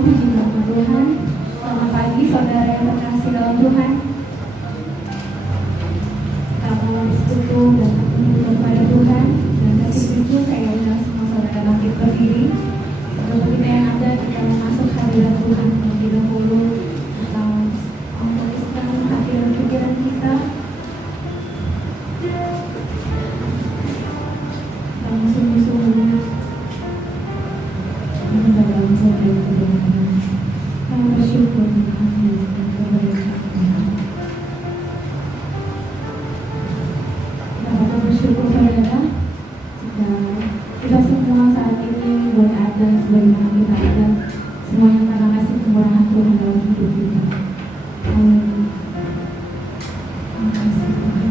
puji nama Tuhan. Selamat pagi saudara yang terkasih dalam Tuhan. Kita mau bersekutu dan berdoa kepada Tuhan. Dan kasih Kristus saya undang semua saudara bangkit berdiri. Sebelum kita yang ada, kita mau masuk hadirat Tuhan terlebih dahulu. Kita menuliskan hadirat pikiran kita. Kita mau sungguh-sungguh dalam saudara kebenaran. Kami bersyukur Tuhan dan keberkahan. Kita bersyukur saudara jika kita semua saat ini boleh ada sebagaimana kita ada, semuanya karena kasih kemurahan Tuhan dalam hidup kita. Amin. Terima kasih Tuhan.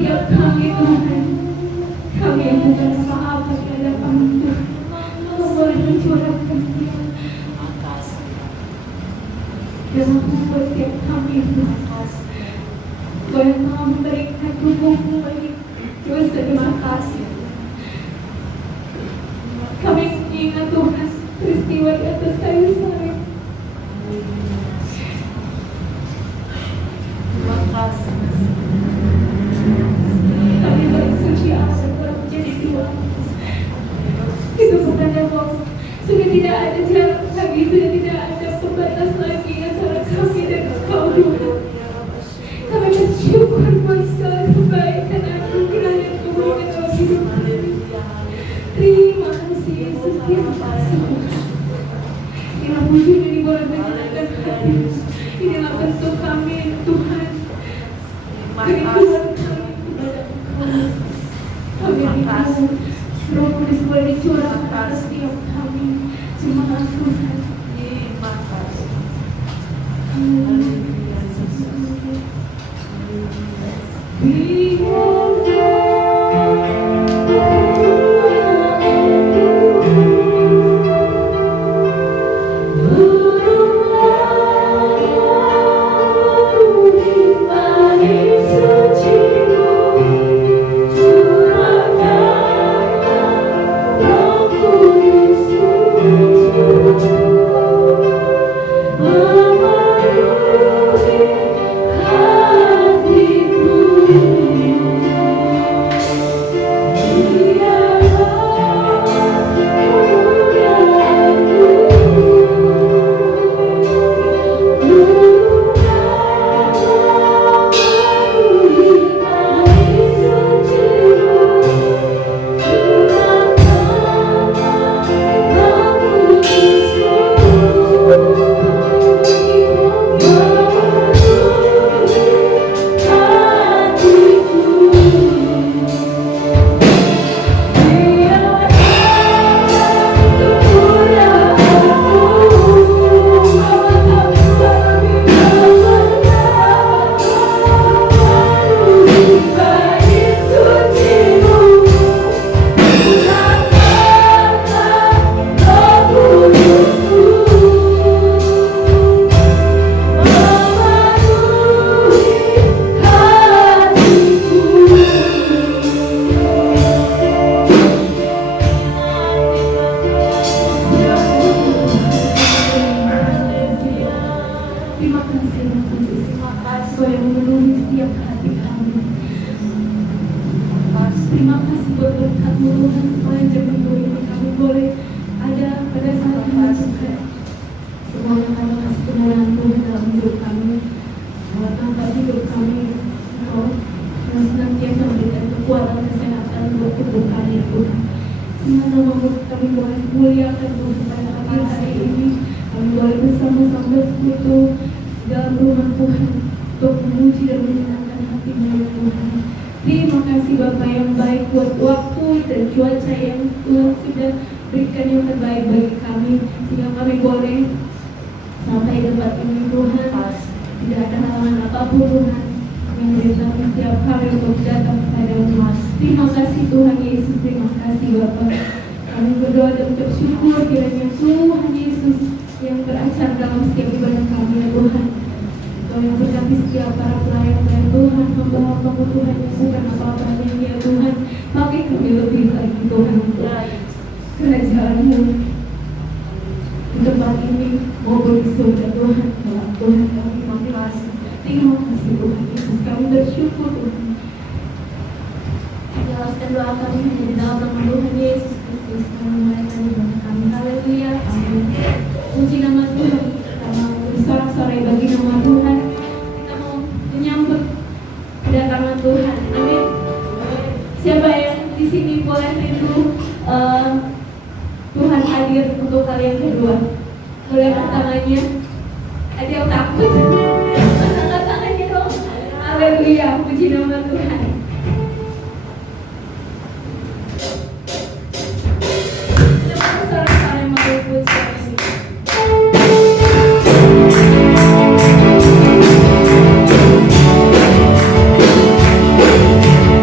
setiap kami Tuhan. Kami yang bukan apa-apa di hadapan Tuhan. Kau boleh mencurahkan setiap dalam membuat setiap kami Tuhan. Kau yang telah memberikan tubuhmu bagi dosa. Terima kasih. Kami mengingat Tuhan peristiwa di atas kayu salib. Terima kasih. Kami bersuci Allah telah menjadi Tuhan. Itu bukannya bos. Sudah tidak ada jarak lagi, sudah tidak ada pembatas lagi antara kami dan Engkau Tuhan. Kami bersyukur buat segala kebaikan anugerah yang Kau berikan dalam hidup kami. Terima kasih Yesus, terima kasih Tuhan. Inilah puji yang boleh menyenangkan hati. Inilah bentuk kami Tuhan. Kerinduan kami kepada Engkau. Kami rindu Roh Kudus boleh dicurahkan atas setiap kami. Terima kasih Tuhan. Terima kasih. Terima kasih buat berkat-Mu Tuhan, sepanjang minggu ini kami boleh ada pada saat ini Tuhan. Semua yang kami kasih kemuliaan Tuhan dalam hidup kami, tanpa hidup kami, Engkau yang senantiasa memberikan kekuatan kesehatan buat tubuh kami Tuhan. Semua nama-Mu kami boleh muliakan Tuhan pada akhir hari ini. Kami boleh bersama-sama bersekutu dalam rumah Tuhan untuk memuji dan menyenangkan hati-Mu ya Tuhan. Terima kasih Bapa yang baik buat waktu dan cuaca yang Tuhan sudah berikan yang terbaik bagi kami, sehingga kami boleh sampai di tempat ini Tuhan. Tidak ada halangan apapun Tuhan yang mendatangkan setiap kami untuk datang kepada-Mu. Terima kasih Tuhan Yesus, terima kasih Bapa. Kami berdoa dan bersyukur kiranya Tuhan Yesus yang beracara dalam setiap ibadah kami ya Tuhan. Kau yang berkati setiap para pelayan Tuhan, hamba-hamba Tuhan yang bukan apa-apanya ya Tuhan. Pakai kami lebih lagi Tuhan untuk kerajaan-Mu di tempat ini maupun di surga Tuhan. Dalam Tuhan kami motivasi. Terima kasih Tuhan Yesus, kami bersyukur Tuhan. Jelaskan doa kami hanya di dalam nama Tuhan Yesus Kristus. Kami melayani ibadah kami. Haleluya. Amin. Puji nama Tuhan. Kita mau bersorak-sorai bagi nama Tuhan. Kita mau menyambut kedatangan Tuhan. Amin. Siapa yang di sini boleh rindu Tuhan hadir untuk kali yang kedua? Boleh angkat tangannya. Ada yang takut? Angkat tangannya dong. Haleluya. Puji nama Tuhan. Thank you.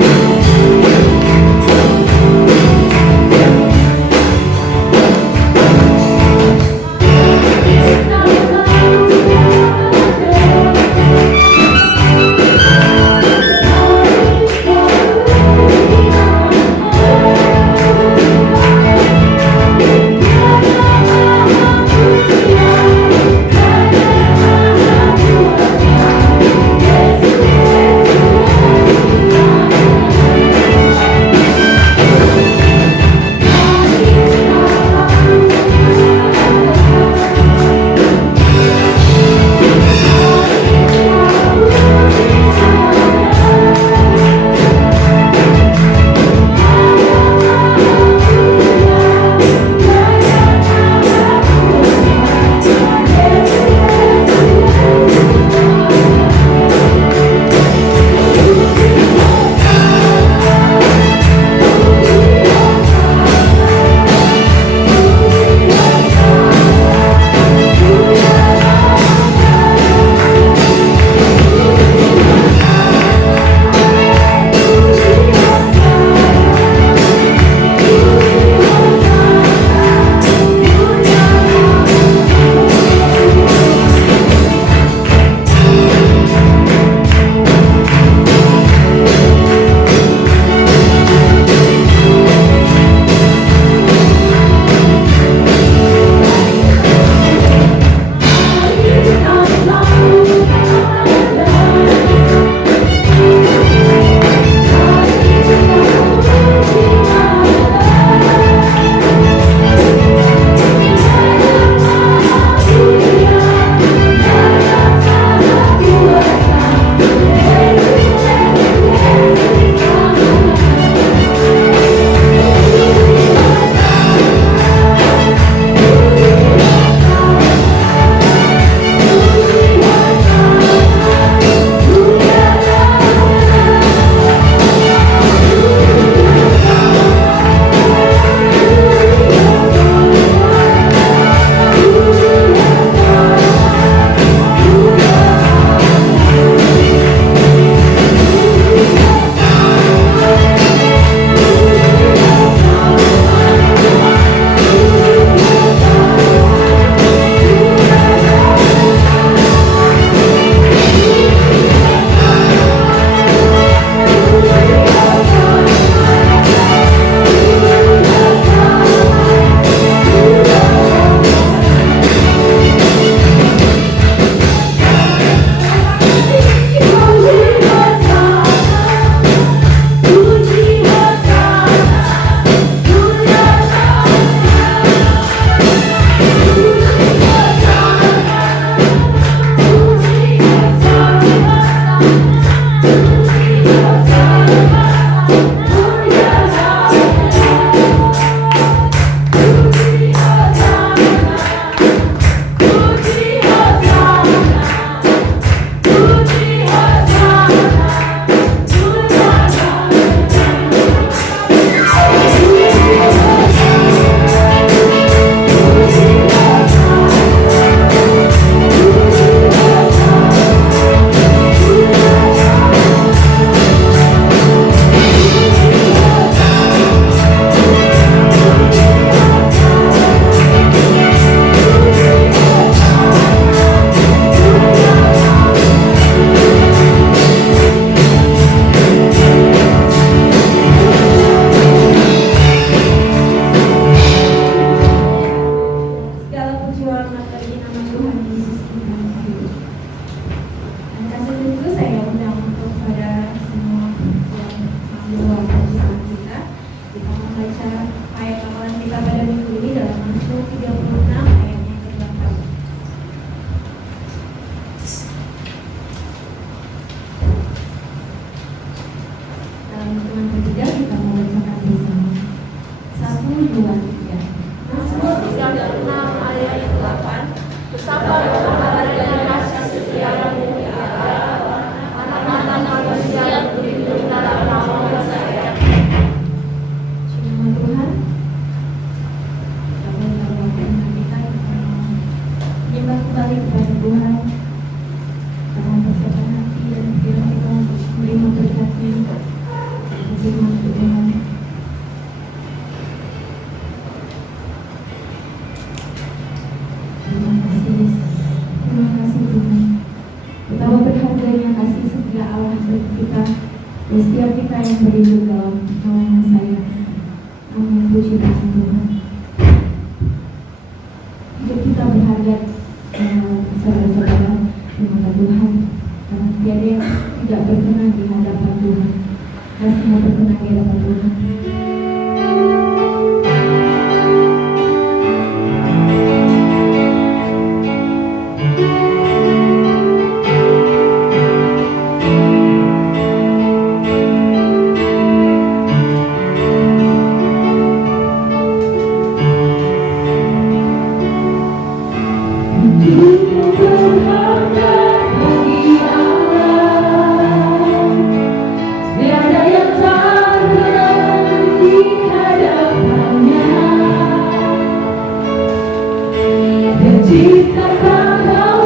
manusia untuk hidup dalam nama saya. Firman Tuhan, kita menyembah kembali kepada Tuhan. Kita mempersiapkan hati dan pikiran kita untuk menerima berkat-Nya. Firman Tuhan. Terima kasih Yesus. Terima kasih Tuhan. Betapa berharganya kasih setia Allah bagi kita dan setiap kita yang berhidup dalam naungan saya. Amin. Puji Tuhan. Hidup kita berharga, saudara-saudara, di mata Tuhan. Karena tiada yang tidak berkenan di hadapan Tuhan. Dan semua berkenan di hadapan Tuhan. Jika kau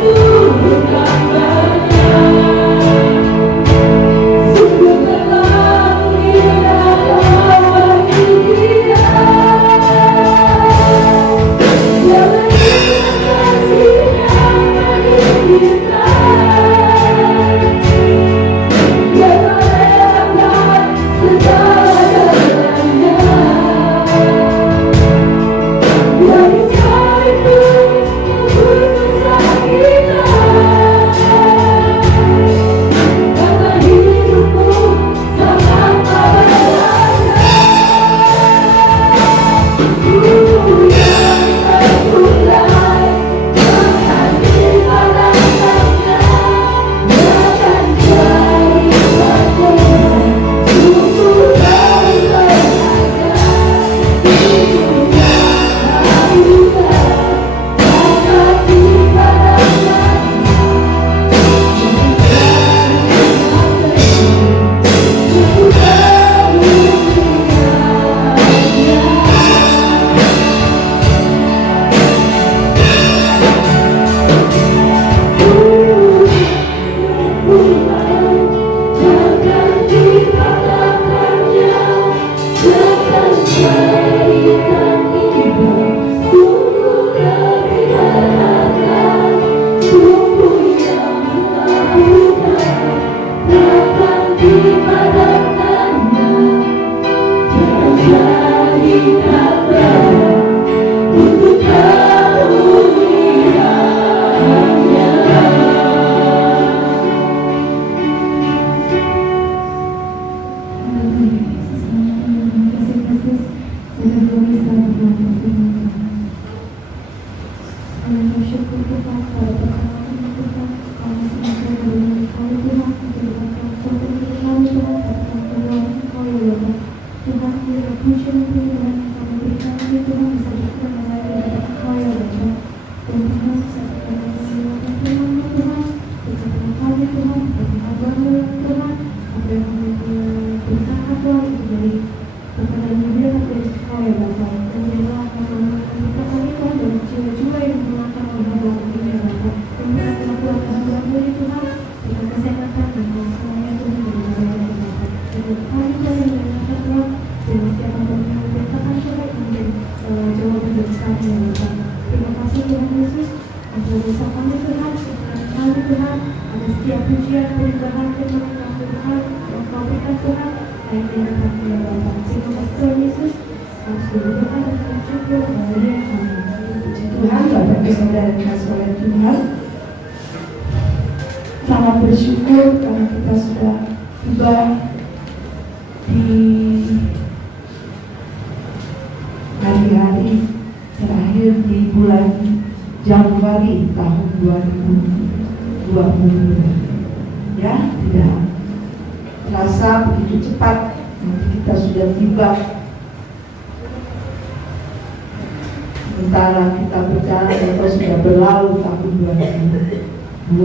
surga kami Tuhan, ada setiap pujian, perubahan, kemenangan Tuhan yang kau berikan Tuhan, baik di dalam ya Bapa. Terima kasih Tuhan Yesus, kami sudah berdoa dan bersyukur, haleluya, amin. Puji Tuhan, Bapak Ibu Saudara dikasih oleh Tuhan. Sangat bersyukur karena kita sudah tiba di hari-hari terakhir di bulan Januari tahun 2020. Ya, tidak terasa begitu cepat nanti kita sudah tiba. Sementara kita berjalan atau sudah berlalu tahun 2020.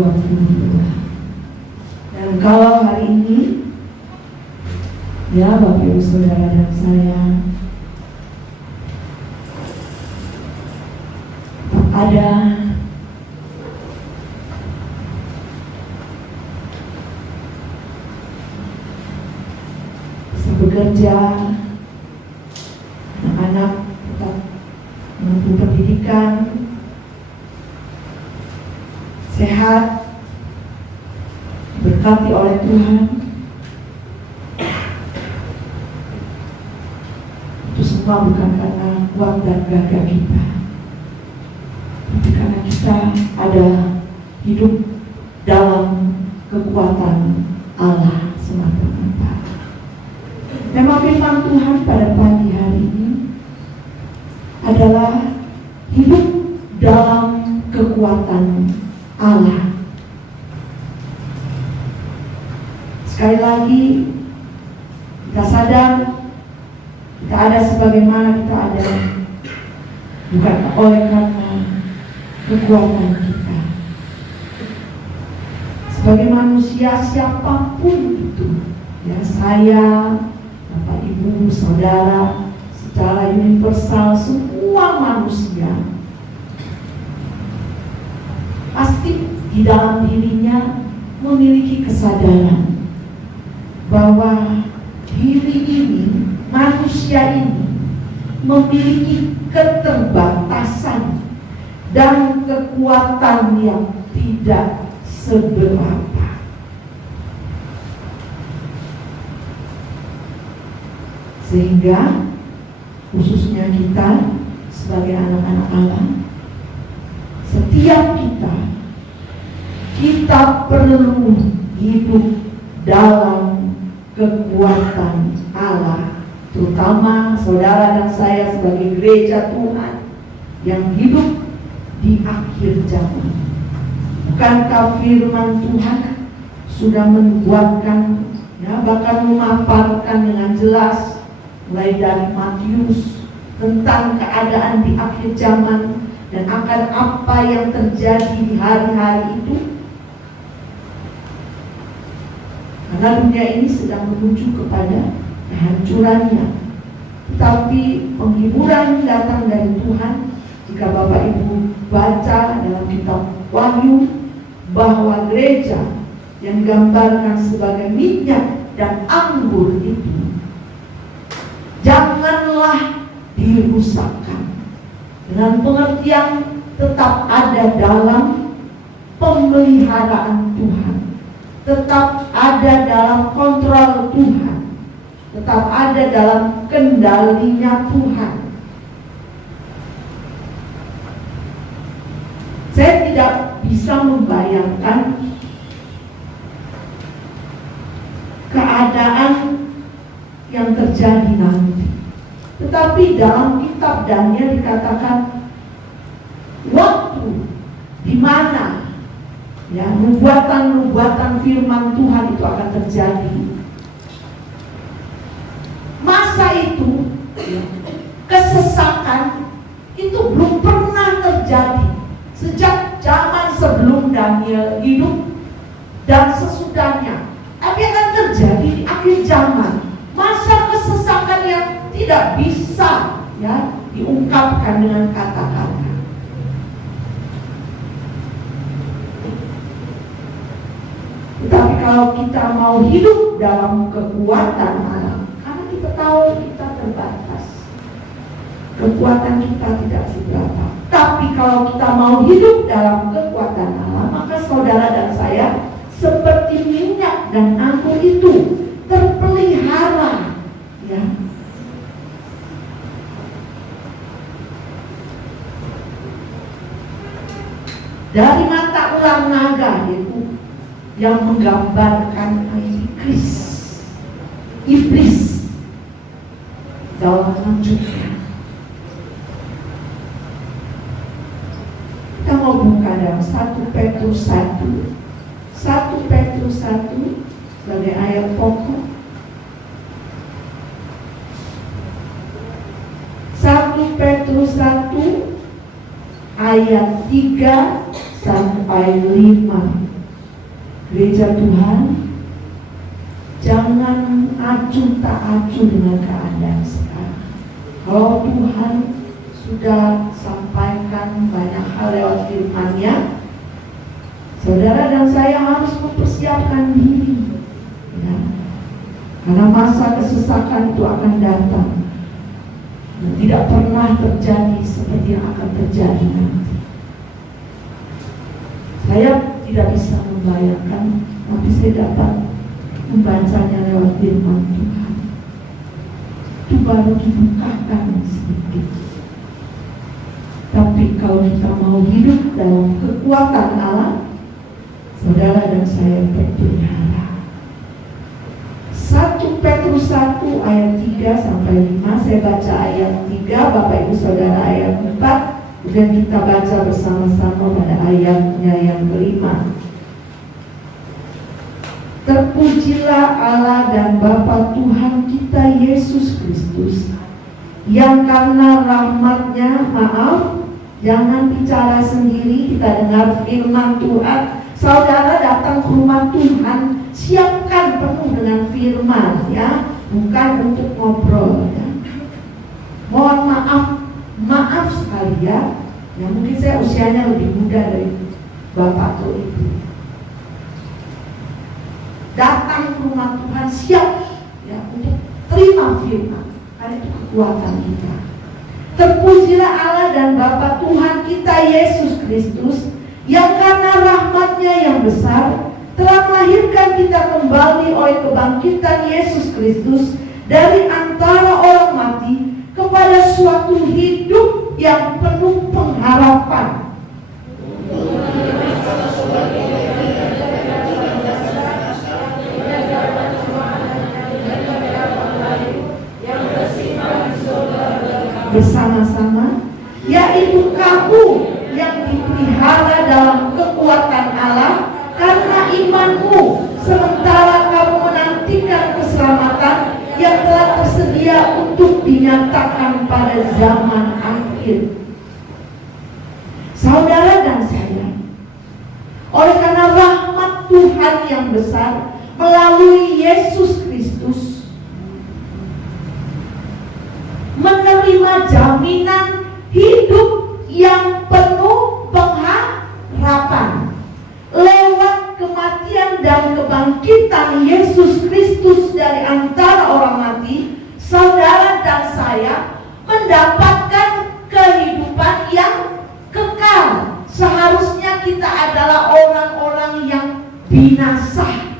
Dan kalau hari ini, ya Bapak Ibu Saudara dan saya, ada bisa bekerja, anak-anak tetap menempuh pendidikan, sehat, diberkati oleh Tuhan. Itu semua bukan karena kuat dan gagah kita, tapi karena kita ada hidup dalam kekuatan Allah semata-mata. Tema firman Tuhan pada pagi hari ini adalah hidup dalam kekuatan Allah. Sekali lagi, kita sadar kita ada sebagaimana kita ada bukan oleh karena kekuatan kita. Sebagai manusia siapapun itu, ya saya, Bapak Ibu, Saudara, secara universal semua manusia pasti di dalam dirinya memiliki kesadaran bahwa diri ini, manusia ini memiliki keterbatasan dan kekuatan yang tidak seberapa. Sehingga khususnya kita sebagai anak-anak Allah, setiap kita perlu hidup dalam kekuatan Allah, terutama saudara dan saya sebagai gereja Tuhan yang hidup di akhir zaman. Bukankah firman Tuhan sudah membuatkan, ya, bahkan memaparkan dengan jelas mulai dari Matius tentang keadaan di akhir zaman dan akan apa yang terjadi di hari-hari itu. Karena dunia ini sedang menuju kepada kehancurannya. Tetapi penghiburan datang dari Tuhan jika Bapak Ibu baca dalam kitab Wahyu bahwa gereja yang digambarkan sebagai minyak dan anggur itu janganlah dirusakkan, dengan pengertian tetap ada dalam pemeliharaan Tuhan, tetap ada dalam kontrol Tuhan, tetap ada dalam kendalinya Tuhan. Saya tidak bisa membayangkan keadaan yang terjadi nanti. Tetapi dalam kitab Daniel dikatakan waktu di mana, ya, nubuatan firman Tuhan itu akan terjadi. Masa itu, ya, kesesakan itu belum pernah terjadi sejak zaman sebelum Daniel hidup dan sesudahnya. Tapi akan terjadi di akhir zaman. Masa kesesakan yang tidak bisa, ya, diungkapkan dengan kata-kata. Tetapi kalau kita mau hidup dalam kekuatan Allah, karena kita tahu kita terbatas, kekuatan kita tidak seberapa. Tapi kalau kita mau hidup dalam kekuatan Allah, maka saudara saudara dan saya seperti minyak dan anggur itu terpelihara, ya. Dari mata ular naga itu yang menggambarkan antikris, iblis dalam wujudnya. Kita mau buka dalam 1 Petrus 1 sebagai ayat pokok. 1 Petrus 1 ayat 3 sampai 5. Gereja Tuhan, jangan acuh tak acuh dengan keadaan sekarang. Kalau Tuhan sudah sampaikan banyak hal lewat firman-Nya, saudara dan saya harus mempersiapkan diri, ya. Karena masa kesesakan itu akan datang dan tidak pernah terjadi seperti yang akan terjadi nanti. Saya tidak bisa membayangkan, tapi saya dapat membacanya lewat firman Tuhan. Itu baru dibukakan sedikit. Tapi kalau kita mau hidup dalam kekuatan Allah, saudara dan saya terpelihara. 1 Petrus 1 ayat 3 sampai 5. Saya baca ayat 3, Bapak Ibu Saudara ayat 4. Kemudian kita baca bersama-sama pada ayatnya yang kelima. Terpujilah Allah dan Bapa Tuhan kita Yesus Kristus, yang karena rahmat-Nya, jangan bicara sendiri, kita dengar firman Tuhan. Saudara datang ke rumah Tuhan, siapkan penuh dengan firman, ya, bukan untuk ngobrol, ya. Mohon maaf sekali, ya. Ya mungkin saya usianya lebih muda dari Bapak atau Ibu. Datang ke rumah Tuhan siap, ya, untuk terima firman, karena itu kekuatan kita. Terpujilah Allah dan Bapa Tuhan kita Yesus Kristus, yang karena rahmat-Nya yang besar telah melahirkan kita kembali oleh kebangkitan Yesus Kristus dari antara orang mati kepada suatu hidup yang penuh pengharapan. Bersama-sama, yaitu kamu yang dipelihara dalam kekuatan Allah karena imanmu, sementara kamu menantikan keselamatan yang telah tersedia untuk dinyatakan pada zaman akhir. Saudara dan saya, oleh karena rahmat Tuhan yang besar melalui Yesus Kristus, menerima jaminan hidup yang penuh pengharapan lewat kematian dan kebangkitan Yesus Kristus dari antara orang mati. Saudara dan saya mendapatkan kehidupan yang kekal. Seharusnya kita adalah orang-orang yang binasa.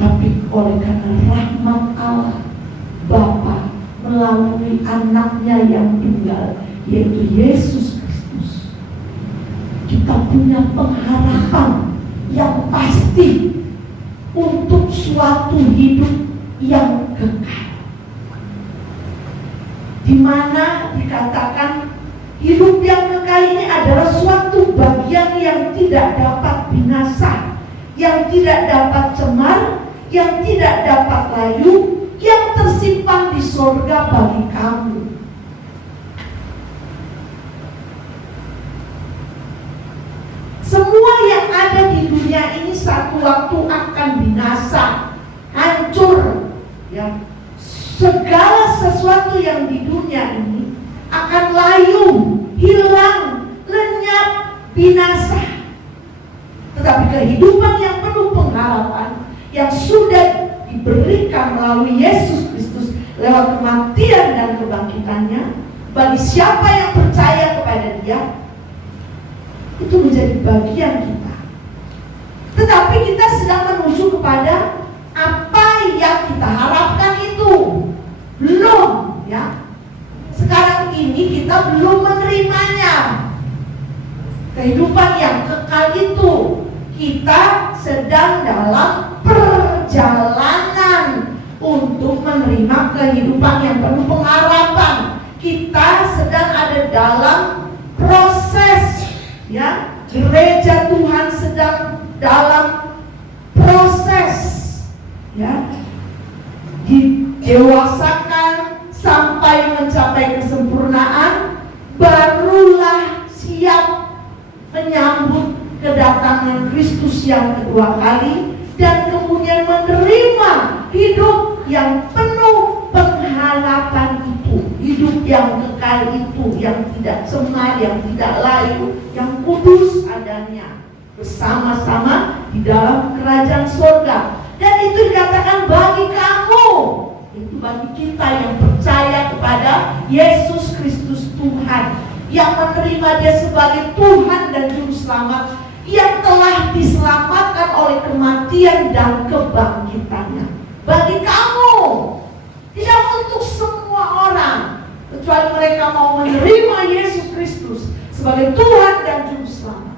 Tapi oleh karena rahmat Allah Bapa melalui anaknya yang tunggal, yaitu Yesus Kristus, kita punya pengharapan yang pasti untuk suatu hidup yang kekal, di mana dikatakan hidup yang kekal ini adalah suatu bagian yang tidak dapat binasa, yang tidak dapat cemar, yang tidak dapat layu, yang tersimpan di sorga bagi kamu. Semua yang ada di dunia ini satu waktu akan binasa, hancur, ya. Segala sesuatu yang di dunia ini akan layu, hilang, lenyap, binasa. Tetapi kehidupan yang penuh pengharapan yang sudah diberikan melalui Yesus Kristus lewat kematian dan kebangkitannya bagi siapa yang percaya kepada Dia, itu menjadi bagian kita. Tetapi kita sedang menuju kepada apa yang kita harapkan itu. Belum, ya. Sekarang ini kita belum menerimanya. Kehidupan yang kekal itu, kita sedang dalam perjalanan untuk menerima kehidupan yang penuh pengharapan. Kita sedang ada dalam proses, ya. Gereja Tuhan sedang dalam proses, ya, didewasakan sampai mencapai kesempurnaan, barulah siap menyambut kedatangan Kristus yang kedua kali, dan kemudian menerima hidup yang penuh pengharapan itu, hidup yang kekal itu, yang tidak cemar, yang tidak layu, yang kudus adanya, bersama-sama di dalam kerajaan surga. Dan itu dikatakan bagi kamu, itu bagi kita yang percaya kepada Yesus Kristus Tuhan, yang menerima Dia sebagai Tuhan dan Juru Selamat, yang telah diselamatkan oleh kematian dan kebangkitannya. Bagi kamu, tidak untuk semua orang, kecuali mereka mau menerima Yesus Kristus sebagai Tuhan dan Juru Selamat.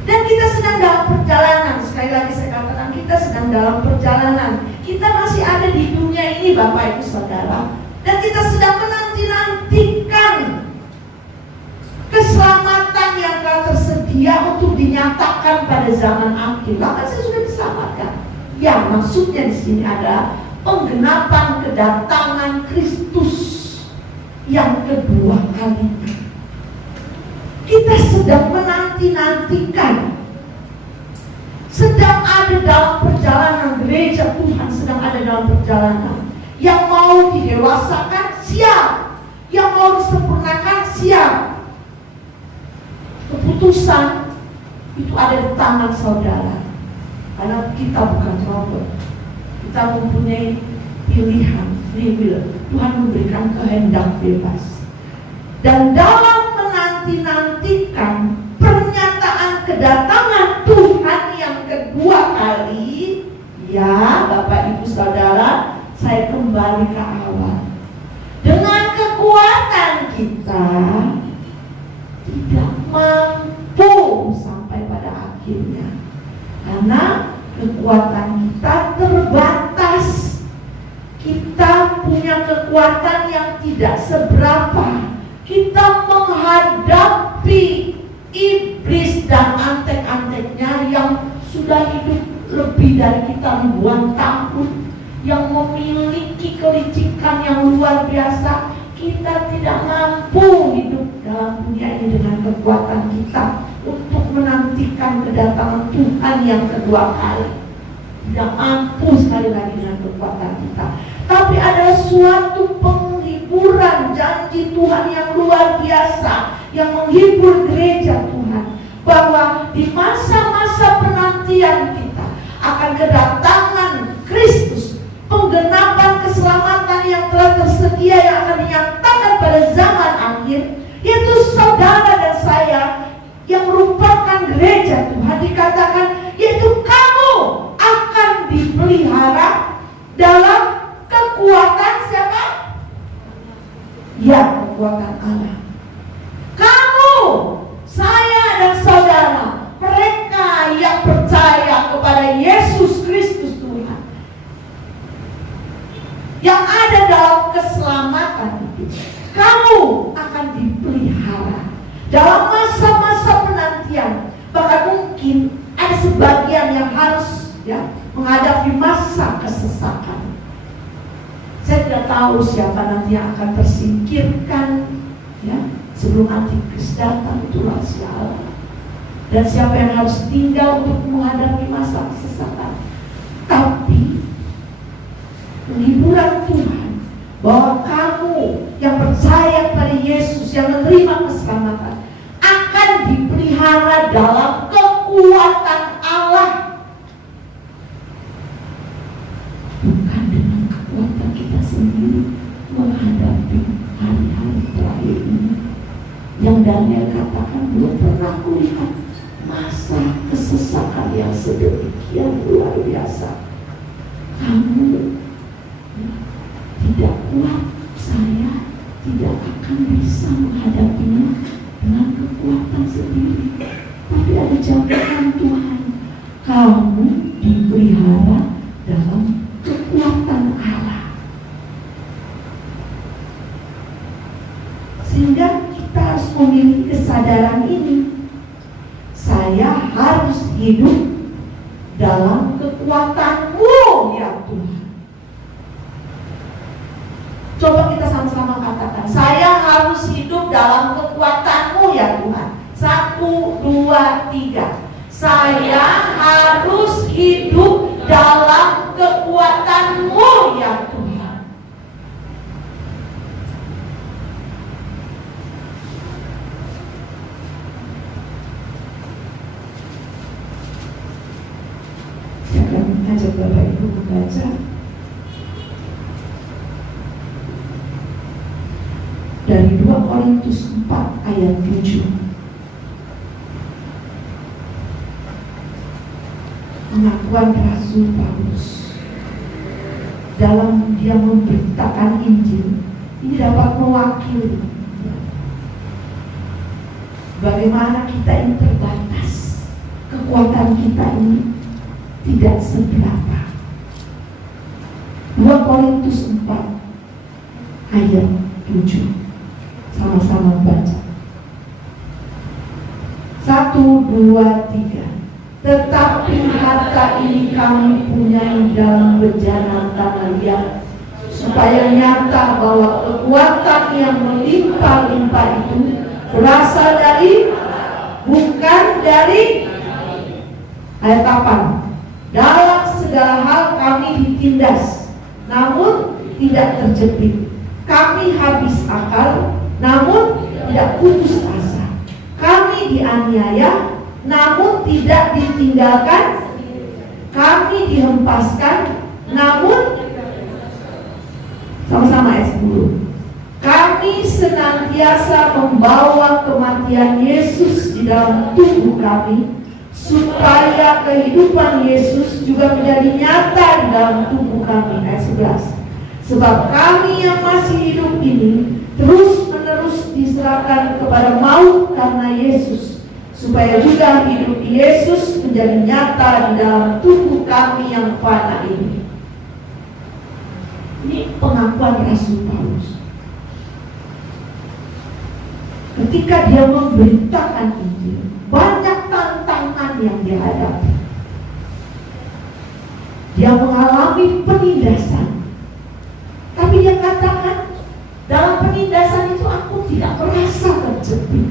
Dan kita sedang dalam perjalanan. Sekali lagi saya katakan, kita sedang dalam perjalanan. Kita masih ada di dunia ini, Bapak Ibu Saudara, dan kita sedang menanti-nantikan keselamatan yang telah tersedia untuk dinyatakan pada zaman akhir. Bahkan saya sudah diselamatkan. Ya, maksudnya di sini adalah penggenapan kedatangan Kristus yang kedua kalinya. Kita sedang menanti-nantikan, sedang ada dalam perjalanan. Gereja Tuhan sedang ada dalam perjalanan. Yang mau didewasakan siap, yang mau disempurnakan siap. Keputusan itu ada di tangan saudara, karena kita bukan robot. Kita mempunyai pilihan, free will. Tuhan memberikan kehendak bebas. Dan dalam menanti-nantikan pernyataan kedatangan Tuhan yang kedua kali, ya Bapak Ibu Saudara, saya kembali ke awal. Dengan kekuatan kita tidak mampu sampai pada akhirnya, karena kekuatan kita terbatas. Kita punya kekuatan yang tidak seberapa. Kita menghadapi iblis dan antek-anteknya yang sudah hidup lebih dari kita ribuan tahun, yang memiliki kelicikan yang luar biasa. Kita tidak mampu hidup dalam dunia ini dengan kekuatan kita untuk menantikan kedatangan Tuhan yang kedua kali. Tidak mampu sekali lagi dengan kekuatan kita. Tapi ada suatu penghiburan janji Tuhan yang luar biasa, yang menghibur gereja Tuhan, bahwa di masa-masa penantian kita akan kedatangan Kristus, penggenapan keselamatan yang telah tersedia yang akan dinyatakan pada zaman akhir, yaitu saudara dan saya yang merupakan gereja Tuhan. Dikatakan yaitu kamu akan dipelihara dalam kekuatan siapa? Ya, kekuatan Allah. Kamu, saya dan saudara, mereka yang percaya kepada Yesus Kristus Tuhan, yang ada dalam keselamatan itu, kamu akan dipelihara dalam masa-masa penantian. Bahkan mungkin ada sebagian yang harus menghadapi masa kesesatan. Saya tidak tahu siapa nanti yang akan tersingkirkan sebelum Antikris datang, itu rahasia Allah. Dan siapa yang harus tinggal untuk menghadapi masa kesesatan. Tapi penghiburan Tuhan bahwa kamu yang percaya kepada Yesus, yang menerima keselamatan, akan dipelihara dalam kekuatan Allah. Bukan dengan kekuatan kita sendiri menghadapi yang Daniel katakan, belum pernah kulihat masa kesesakan yang sedemikian luar biasa. Kamu tidak kuat, saya tidak akan bisa menghadapinya dengan kekuatan sendiri. Tapi ada jaminan Tuhan, kamu dipelihara dalam kekuatan Allah. Sehingga kita harus memiliki kesadaran ini. Saya harus hidup dalam kekuatan-Mu ya Tuhan. Coba kita sama-sama katakan, saya harus hidup dalam kekuatan-Mu ya Tuhan. 1, 2, 3. Saya harus hidup dalam kekuatan-Mu ya Tuhan. Saya akan mengajak Bapak Ibu membaca dari 2 Korintus 4 ayat 7. Pengakuan Rasul Paulus dalam dia memberitakan Injil ini dapat mewakili bagaimana kita ini terbatas, kekuatan kita ini tidak seberapa. 2 Korintus 4 ayat 7. Sama-sama baca. 1, 2, 3. Tetapi harta ini kami punyai dalam bejana tanah liat, supaya nyata bahwa kekuatan yang melimpah-limpah itu berasal dari, bukan dari ayat 8. Dalam segala hal kami ditindas, namun tidak terjepit. Kami habis akal, namun tidak putus asa. Kami dianiaya, namun tidak ditinggalkan. Kami dihempaskan, namun sama-sama ayat 10. Kami senantiasa membawa kematian Yesus di dalam tubuh kami, supaya kehidupan Yesus juga menjadi nyata di dalam tubuh kami. Ayat 11. Sebab kami yang masih hidup ini terus-menerus diserahkan kepada maut karena Yesus, supaya juga hidup Yesus menjadi nyata di dalam tubuh kami yang fana ini. Ini pengakuan Rasul Paulus. Ketika dia memberitakan Injil, banyak tantangan yang dihadapi. Dia mengalami penindasan. Tapi dia katakan, dalam penindasan itu aku tidak merasa terjepit.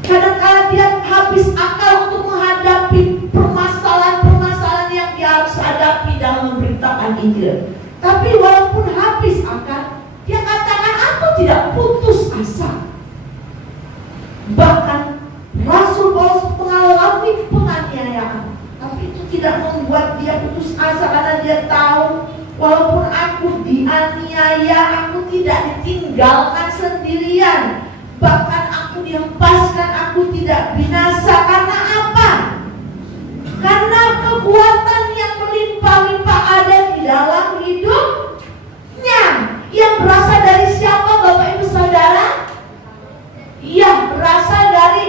Kadang-kadang dia habis akal untuk menghadapi permasalahan-permasalahan yang dia harus hadapi dalam memberitakan Injil. Tapi walaupun habis akal, dia katakan aku tidak putus asa. Bahkan Rasul Paulus mengalami penganiayaan, tapi itu tidak membuat dia putus asa, karena dia tahu walaupun aku dianiaya, aku tidak ditinggalkan sendirian. Bahkan aku dihempaskan, aku tidak binasa. Karena apa? Karena kekuatan yang melimpah-limpah ada di dalam hidupnya. Yang berasal dari siapa, Bapak Ibu Saudara? Yang berasal dari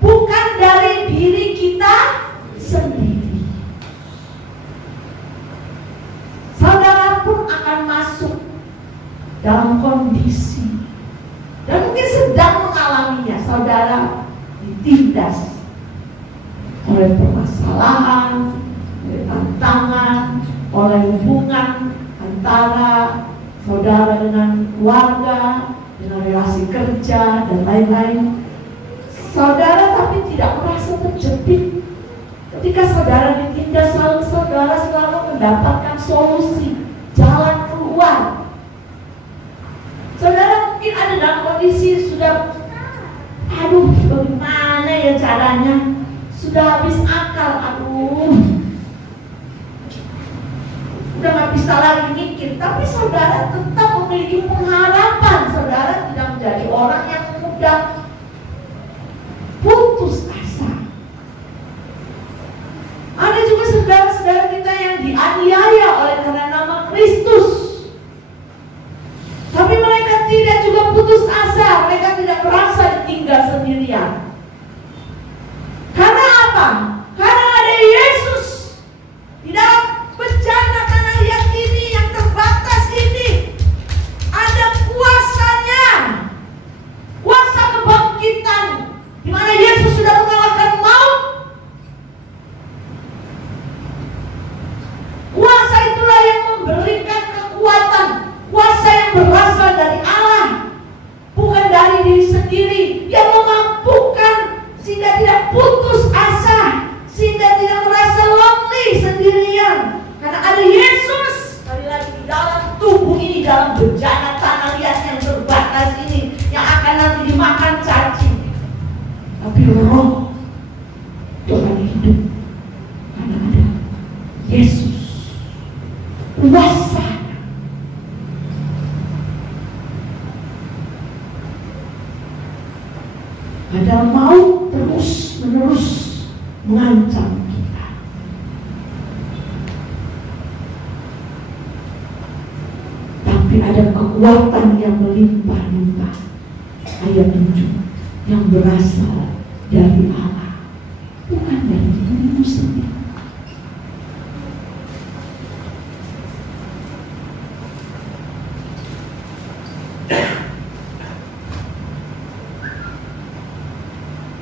bukan dari diri kita sendiri. Saudara pun akan masuk dalam kondisi dan mungkin sedang mengalaminya. Saudara ditindas oleh permasalahan, oleh tantangan, oleh hubungan antara saudara dengan keluarga, dengan relasi kerja dan lain-lain. Saudara tapi tidak merasa terjepit. Ketika saudara ditindas, saudara selalu mendapatkan solusi, jalan keluar. Saudara mungkin ada dalam kondisi sudah, aduh bagaimana ya caranya, sudah habis akal, udah gak bisa lagi mikir. Tapi saudara tetap memiliki memiliki pengharapan. Saudara tidak menjadi orang yang mudah putus asa. Ada juga saudara-saudara kita yang dianiaya oleh karena nama Kristus, tapi mereka tidak juga putus asa. Mereka tidak merasa ditinggal sendirian. Karena apa? Karena ada Yesus di dalam bencana tanah liat ini yang terbatas ini. Ada kuasanya, kuasa kebangkitan, di mana Yesus sudah mengalahkan maut. Kuasa itulah yang memberikan kekuatan, kuasa yang berasal dari Allah, bukan dari diri sendiri, yang memampukan sehingga tidak putus asa, sehingga tidak merasa lonely sendirian. Karena ada Yesus sekali lagi di dalam tubuh ini, dalam bejana tanah liat yang terbatas ini, yang akan nanti dimakan cacing. Tapi roh Tuhan hidup karena ada Yesus, kuasa. Ada mau terus menerus mengancam kita. Tapi ada kekuatan yang melimpah-limpah. Ayat 7, yang berasal dari Allah, bukan dari dirimu sendiri.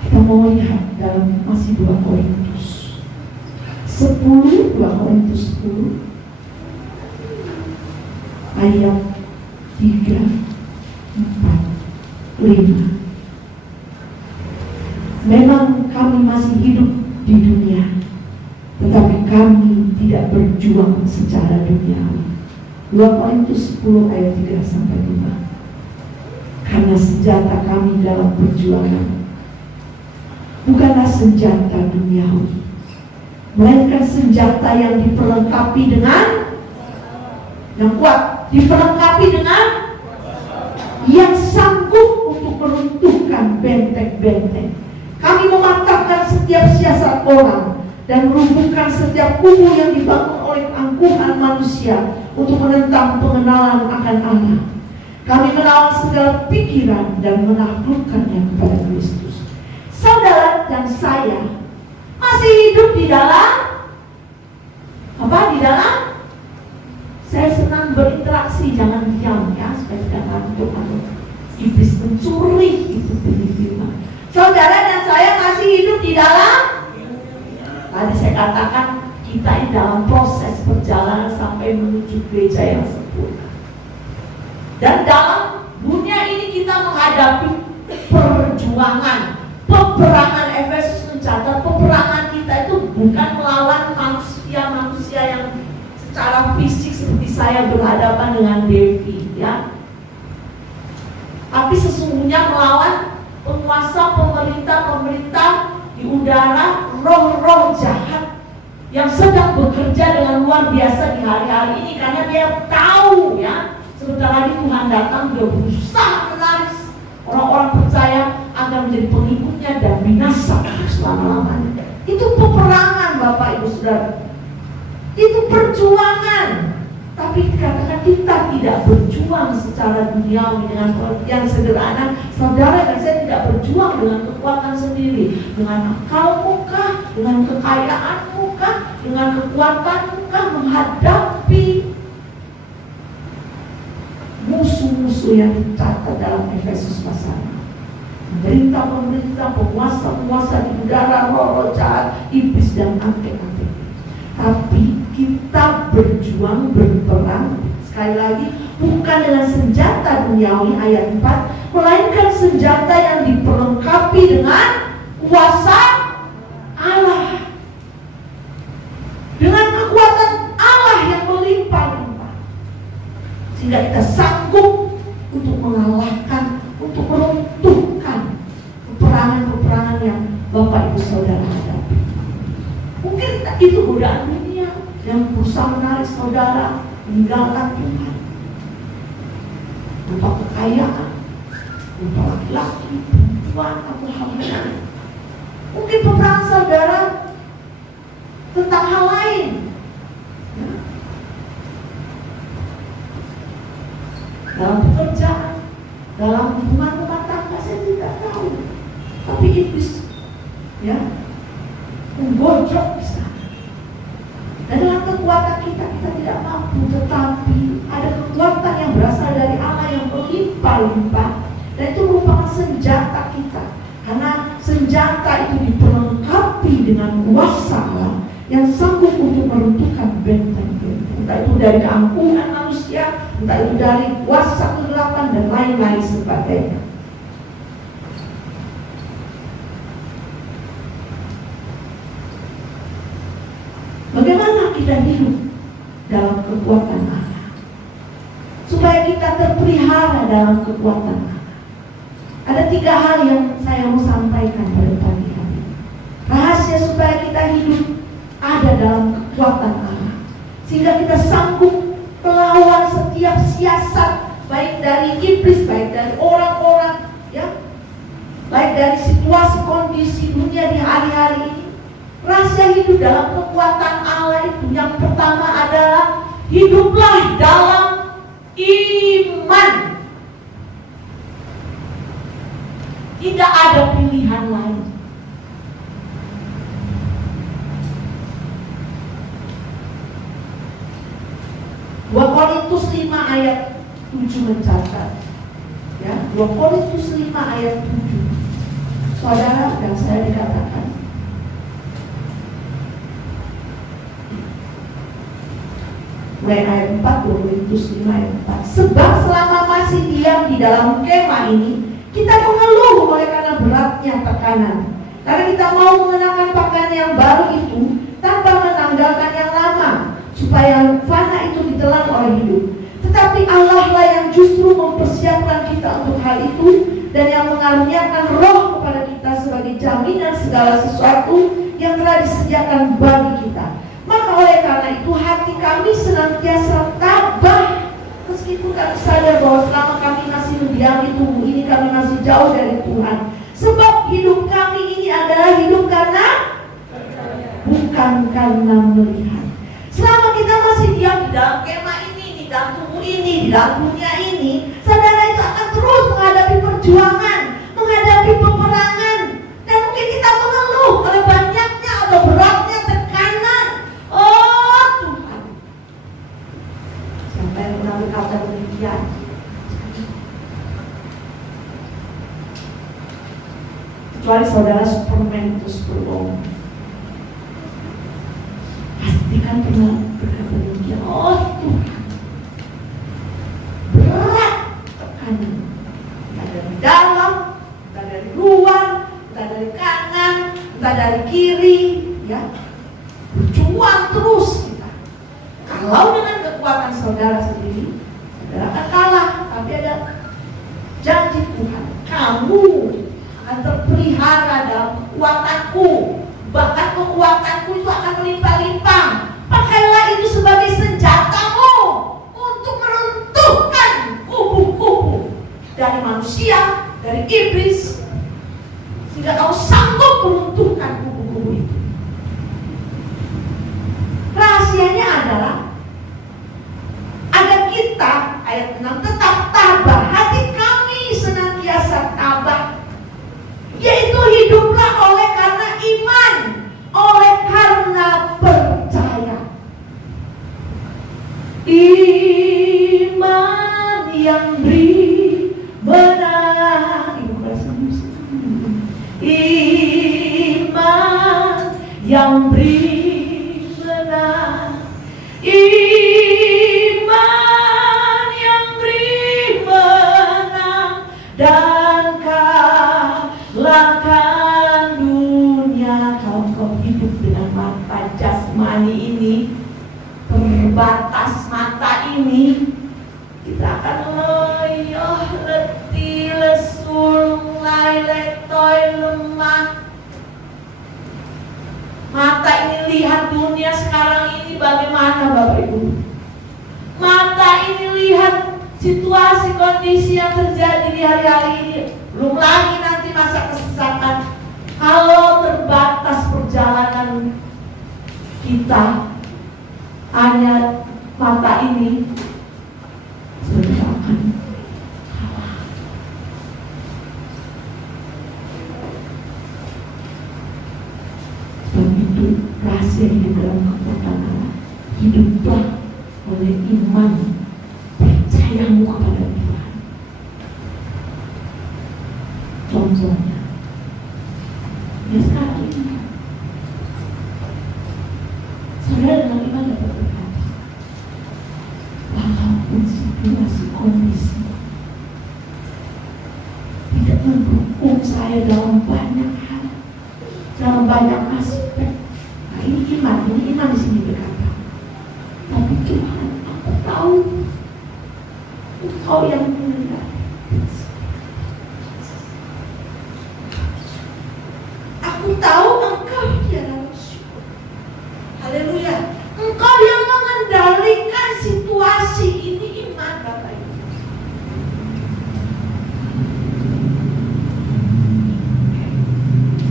Kita mau lihat dalam masih 2 Korintus 10, 2 Korintus 10 ayat 3, 4, 5. Memang kami masih hidup di dunia, tetapi kami tidak berjuang secara duniawi. 2 Korintus 10 ayat 3 sampai 5. Karena senjata kami dalam perjuangan bukanlah senjata duniawi, melainkan senjata yang diperlengkapi dengan yang kuat, diperlengkapi dengan yang sanggup untuk meruntuhkan benteng-benteng. Kami mematahkan setiap siasat orang dan meruntuhkan setiap kubu yang dibangun oleh angkuhan manusia untuk menentang pengenalan akan Allah. Kami menawan segala pikiran dan menaklukkannya kepada Kristus. Saudara dan saya masih hidup di dalam apa? Di dalam, saya senang berinteraksi, jangan diam ya, supaya tidak ngantuk. Iblis mencuri itu firman. Saudara dan saya masih hidup di dalam, tadi saya katakan kita di dalam proses perjalanan sampai menuju gereja yang sempurna. Dan dalam dunia ini kita menghadapi perjuangan, peperangan. Efesus mencatat peperangan kita itu bukan melawan manusia-manusia yang secara fisik seperti saya berhadapan dengan Devi, ya. Tapi sesungguhnya melawan penguasa, pemerintah di udara, roh-roh jahat yang sedang bekerja dengan luar biasa di hari-hari ini, karena dia tahu ya, sebentar lagi Tuhan datang, dia berusaha menarik orang-orang percaya agar menjadi pengikutnya dan binasa selama-lamanya. Itu peperangan Bapak Ibu Saudara, itu perjuangan. Tapi dikatakan kita tidak berjuang secara duniawi dengan pengertian sederhana. Saudara dan saya tidak berjuang dengan kekuatan sendiri, dengan akalmu kah, dengan kekayaanmu kah, dengan kekuatanmu kah, menghadapi musuh-musuh yang dicatat dalam Efesus pasal 6. Pemerintah, penguasa-penguasa di udara, roh-roh jahat, iblis dan angin-angin. Tapi kita berjuang, berperang, sekali lagi, bukan dengan senjata duniawi ayat 4, melainkan senjata yang diperlengkapi dengan kuasa Allah, dengan kekuatan Allah yang melimpah-limpah, sehingga kita sanggup untuk mengalahkan, untuk meruntuhkan peperangan-peperangan yang Bapak Ibu Saudara hadapi. Mungkin itu godaan dunia yang berusaha menarik saudara meninggalkan Tuhan. berupa kekayaan, berupa laki-laki, perempuan, atau hal lain. Mungkin peperangan saudara tentang hal lain. Ya. Dalam pekerjaan, dalam hubungan rumah tangga, saya tidak tahu. Tapi iblis, ya, membojok di sana. Dan dalam kekuatan kita tidak mampu, tetapi ada kekuatan yang berasal dari Allah yang berlimpah-limpah, dan itu merupakan senjata kita. Karena senjata itu diperlengkapi dengan kuasa Allah yang sanggup untuk meruntuhkan benteng-benteng. Entah itu dari keangkuhan manusia, entah itu dari kuasa kegelapan dan lain-lain sebagainya. Bagaimana kita hidup dalam kekuatan Allah, supaya kita terpelihara dalam kekuatan Allah? Ada 3 hal yang saya mau sampaikan pada pagi hari. Rahasia supaya kita hidup ada dalam kekuatan Allah, sehingga kita sanggup melawan setiap siasat, baik dari iblis, baik dari orang-orang, ya, baik dari situasi kondisi dunia di hari-hari ini. Rahasia hidup dalam kekuatan Allah itu yang pertama adalah hiduplah dalam iman. Tidak ada pilihan lain. Dua Korintus 5 ayat 7 mencatat, ya, 2 Korintus 5 ayat 7. Saudara dan saya dikatakan, mulai ayat 4, 2 Korintus 5 ayat 4. Sebab selama masih diam di dalam kemah ini, kita mengeluh oleh karena beratnya tekanan. Karena kita mau mengenakan pakaian yang baru itu tanpa menanggalkan yang lama, supaya fana itu ditelan oleh hidup. Tetapi Allah lah yang justru mempersiapkan kita untuk hal itu, dan yang mengaruniakan roh kepada kita sebagai jaminan segala sesuatu yang telah disediakan bagi kita. Maka oleh karena itu hati kami senantiasa tabah, meskipun kami sadar bahwa selama kami masih mendiami tubuh ini, kami masih jauh dari Tuhan. Sebab hidup kami ini adalah hidup karena, bukan karena melihat. Selama kita masih diam di dalam kemah ini, di dalam tubuh ini, di dalam dunia ini, saudara itu akan terus menghadapi perjuangan, menghadapi peperangan. Dan mungkin kita mengeluh oleh banyaknya atau beratnya tekanan. Oh Tuhan, siapa yang pernah berkata demikian? Kecuali saudara Superman atau Superwoman, pastikan pernah berkata demikian. Oh Tuhan, berat tekanan, entah dari dalam, entah dari luar, entah dari kanan, entah dari kiri, ya, berjuang terus kita. Kalau dengan kekuatan saudara sendiri, saudara akan kalah. Tapi ada janji Tuhan, kamu akan terpelihara dalam kekuatanku. Bahkan kekuatanku itu akan melimpah-limpah. Pakailah itu sebagai senjatamu untuk meruntuhkan kubu-kubu dari manusia, dari iblis, sehingga kau sanggup meruntuhkan kubu-kubu itu. Rahasianya adalah agar kita, ayat 6, tetap tabah. Hati kami senantiasa tabah, yaitu hiduplah oleh karena iman, oleh karena percaya. Iman yang beri menang. Ibu kelas iman yang beri menang. Iman yang beri menang dan kalahkan dunia. Kalau kau hidup dengan mata jasmani ini, terbatas mata ini, kita akan loyoh, letih, lesu, lunglai, letoy, lemah. Mata ini lihat dunia sekarang ini bagaimana Bapak Ibu. Mata ini lihat situasi kondisi yang terjadi di hari-hari ini, belum lagi nanti masa kesesakan. Kalau terbatas perjalanan kita hanya mata ini, kita akan kalah. Begitu rahasia di dalam kekuatan Allah, hiduplah oleh iman, percayamu kepada Tuhan. Contohnya, ya sekarang ini, saudara dengan iman dapat berkata, walaupun situasi kondisi tidak mendukung saya dalam banyak hal, dalam banyak aspek. Nah ini iman di sini berkata, tapi Tuhan, aku tahu Engkau yang mengendalikan. Aku tahu Engkau yang bersyukur. Haleluya. Engkau yang mengendalikan situasi ini, iman Bapak Ibu.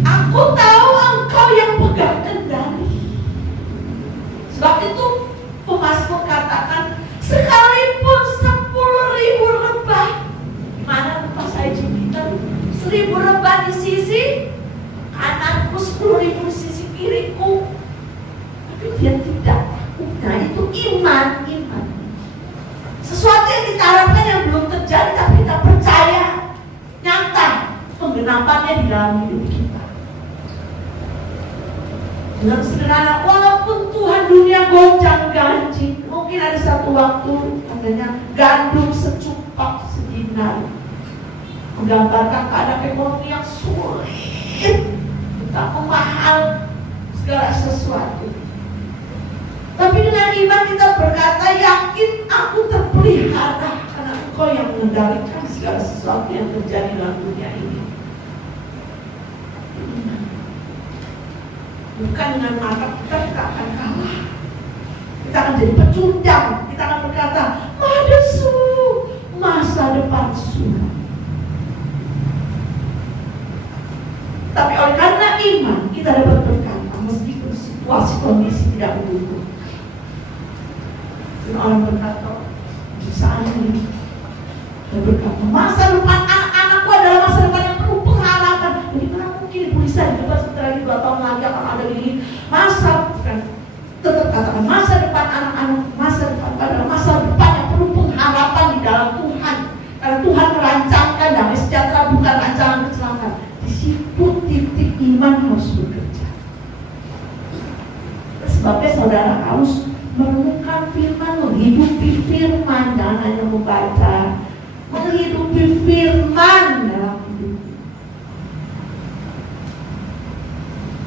Aku tahu Engkau yang pegang kendali. Sebab itu pemazmur katakan, sekalipun 10.000 lebah, mana pas saya jumpa 1.000 lebah di sisi kananku, 10.000 di sisi kiriku, tapi dia tidak. Nah itu iman. Sesuatu yang kita harapkan yang belum terjadi, tapi kita percaya nyata penggenapannya di dalam hidup kita. Dengan sederhana, walaupun Tuhan dunia gonjang ganjing, mungkin ada satu waktu katanya gandum secupak sedinar, menggambarkan keadaan ekonomi yang sulit, betapa mahal segala sesuatu. Tapi dengan iman kita berkata, yakin aku terpelihara karena Engkau yang mengendalikan segala sesuatu yang terjadi dalam dunia ini. Bukan dengan mata kita akan kalah. Kita akan jadi pecundang. Kita akan berkata, madesu, masa depan suram. Tapi oleh karena iman, kita dapat berkata, meskipun situasi kondisi tidak mendukung. Dan orang berkata, saat ini, dia berkata, masa depan anak-anakku adalah masa depan yang penuh pengharapan. Jadi mana mungkin tulisan juga setelah 2 tahun lagi akan ada ini masa, bukan, tetap katakan masa depan anak-anak, masa depan adalah masa depan yang penuh pengharapan di dalam Tuhan. Karena Tuhan merancangkan damai sejahtera, bukan rancangan kecelakaan. Di situ titik iman harus bekerja. Sebabnya saudara harus merenungkan firman, menghidupi firman, jangan hanya membaca, menghidupi firman dalam hidup.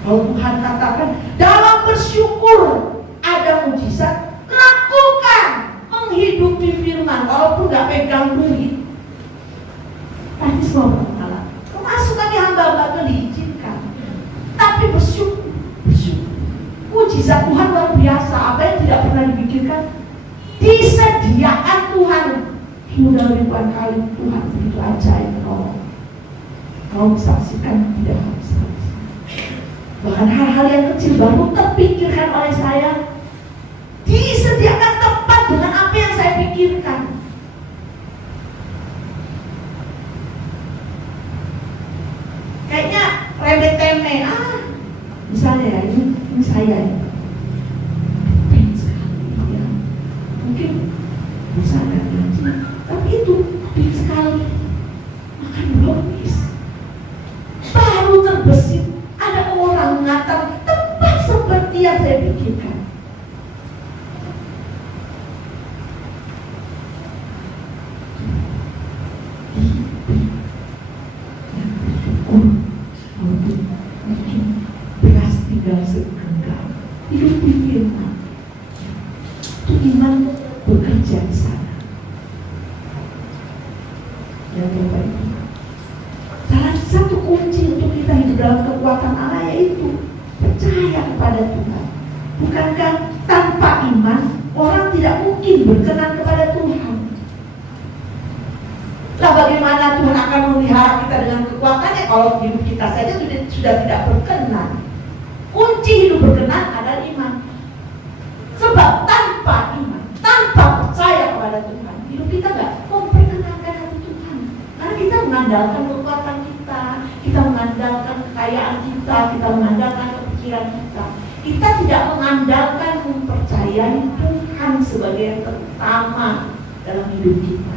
Kalau Tuhan katakan dalam bersyukur ada mujizat, lakukan menghidupi firman, walaupun gak pegang duit. Tadi semua berkala, kemasukan yang hamba-hamba diizinkan, tapi bersyukur. Mujizat Tuhan luar biasa. Apa yang tidak pernah dipikirkan disediakan Tuhan. Sudah ribuan kali Tuhan begitu ajaib menolong. Kau saksikan tidak habis. Bahkan hal-hal yang kecil baru terpikirkan oleh saya, disediakan tepat dengan apa yang saya pikirkan. Kayaknya remeh-temeh. Misalnya ya, ini saya ya. Pengen sekali ya. Mungkin bisa ada gaji, tapi itu pengen sekali. Makan brownies. Baru terbesit ada orang mengatakan tepat seperti yang saya pikirkan. Yang bersyukur untuk mungkin beras tinggal segenggam. Hidupi firman. Itu iman bekerja di sana. Ya Bapak Ibu, salah satu kunci untuk kita hidup dalam kekuatan Allah yaitu percaya kepada Tuhan. Bukankah tanpa iman orang tidak mungkin berkenan kepada Tuhan? Entah bagaimana Tuhan akan memelihara kita dengan kekuatannya kalau hidup kita saja sudah tidak berkenan. Kunci hidup berkenan adalah iman. Sebab tanpa iman, tanpa percaya kepada Tuhan, hidup kita nggak memperkenankan hati Tuhan. Karena kita mengandalkan kekuatan kita mengandalkan kekayaan kita mengandalkan kepikiran kita. Kita tidak mengandalkan mempercayai Tuhan sebagai yang pertama dalam hidup kita.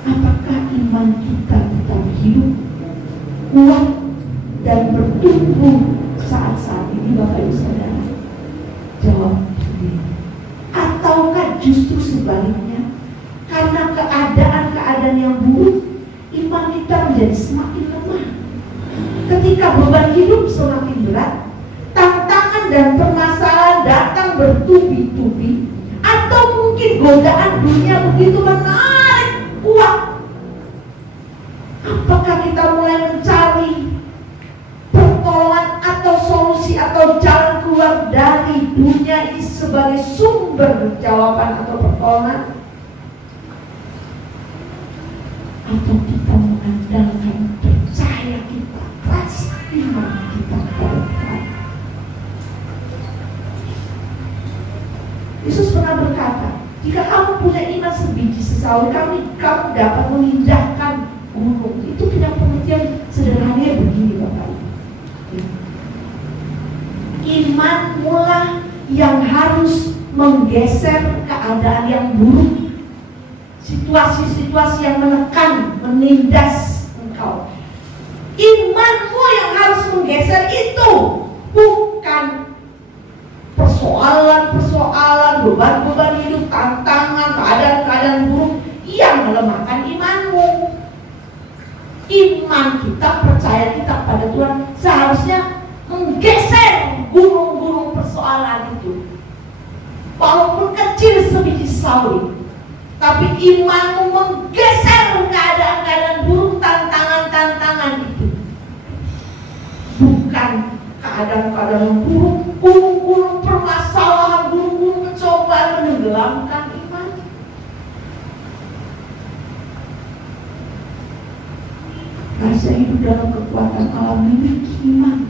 Apakah iman kita tetap hidup, kuat, dan bertumbuh saat-saat ini, Bapak Ibu Saudara? Jawab sendiri. Ataukah justru sebaliknya, karena keadaan-keadaan yang buruk, iman kita menjadi semakin lemah? Ketika beban hidup semakin berat, tantangan dan permasalahan datang bertubi-tubi, atau mungkin godaan dunia begitu menarik kuat, apakah kita mulai mencari pertolongan atau solusi atau jalan keluar dari dunia ini sebagai sumber jawaban atau pertolongan? Atau kita mengandalkan percaya kita, rasa iman kita kepada Tuhan? Yesus pernah berkata, jika kamu punya iman sebiji sesawi, kamu dapat memindahkan gunung. Itu punya pengertian sederhananya begini, Bapak Ibu. Iman mula yang harus menggeser keadaan yang buruk, situasi-situasi yang menekan, menindas engkau. Imanmu yang harus menggeser itu, bukan persoalan-persoalan, beban-beban hidup, tantangan, keadaan-keadaan buruk yang melemahkan imanmu. Iman kita, percaya kita pada Tuhan seharusnya menggeser gunung-gunung persoalan itu. Walaupun kecil sebiji sawi, tapi imanmu menggeser keadaan-keadaan buruk, tantangan-tantangan itu. Bukan keadaan-keadaan yang buruk, gunung-gunung permasalahan, gunung-gunung kecobaan menenggelamkan iman. Rasa hidup dalam kekuatan Allah memiliki iman.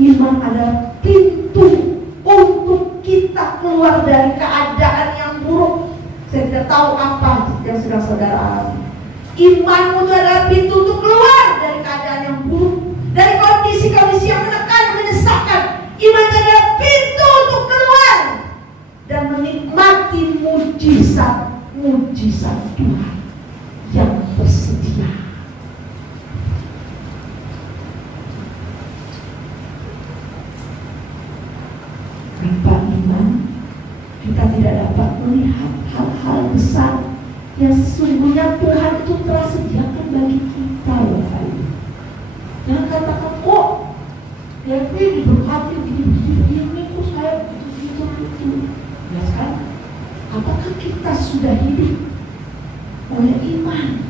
Iman adalah pintu untuk kita keluar dari keadaan yang buruk. Saya tidak tahu apa yang sedang saudara alami. Imanmu adalah pintu untuk keluar dari keadaan yang buruk, dari kondisi-kondisi yang menekan, menyesakkan. Iman adalah pintu untuk keluar dan menikmati mujizat-mujizat Tuhan yang bersedia. Tanpa iman, kita tidak dapat melihat hal-hal besar yang sesungguhnya Tuhan itu telah sediakan bagi kita, Bapak Ibu. Jangan katakan, kok Dewi diberkati begini, kok saya begitu. Ya kan? Apakah kita sudah hidup oleh iman?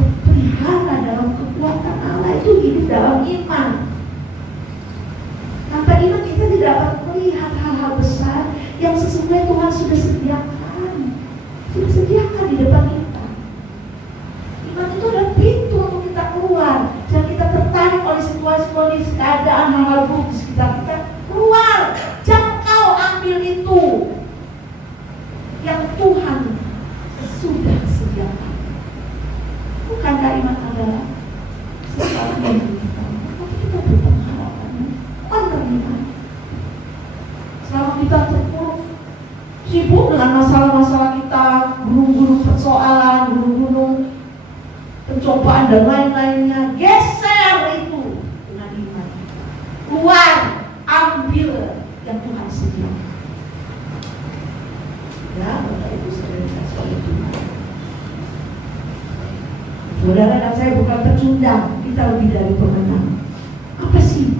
Terpelihara dalam kekuatan Allah, itu hidup dalam iman. Tanpa iman kita tidak dapat melihat hal-hal besar yang sesungguhnya Tuhan sudah sediakan. Sudah sediakan di depan kita. Iman itu adalah pintu untuk kita keluar. Jangan kita tertarik oleh situasi-situasi, keadaan, hal-hal buruk di sekitar kita. Keluar, jangkau, ambil itu yang Tuhan sudah sediakan. Bukankah iman adalah sesuatu yang kita, tapi kita berpengharapan menerima. Selama kita terpuruk, sibuk dengan masalah-masalah kita, gunung-gunung persoalan, gunung-gunung pencobaan dan lain-lainnya, geser itu dengan iman. Keluar, ambil yang Tuhan sediakan. Ya, Bapak Ibu Saudara dikasihi oleh Tuhan. Saudara dan saya bukan pecundang, kita lebih dari pemenang. Apa sih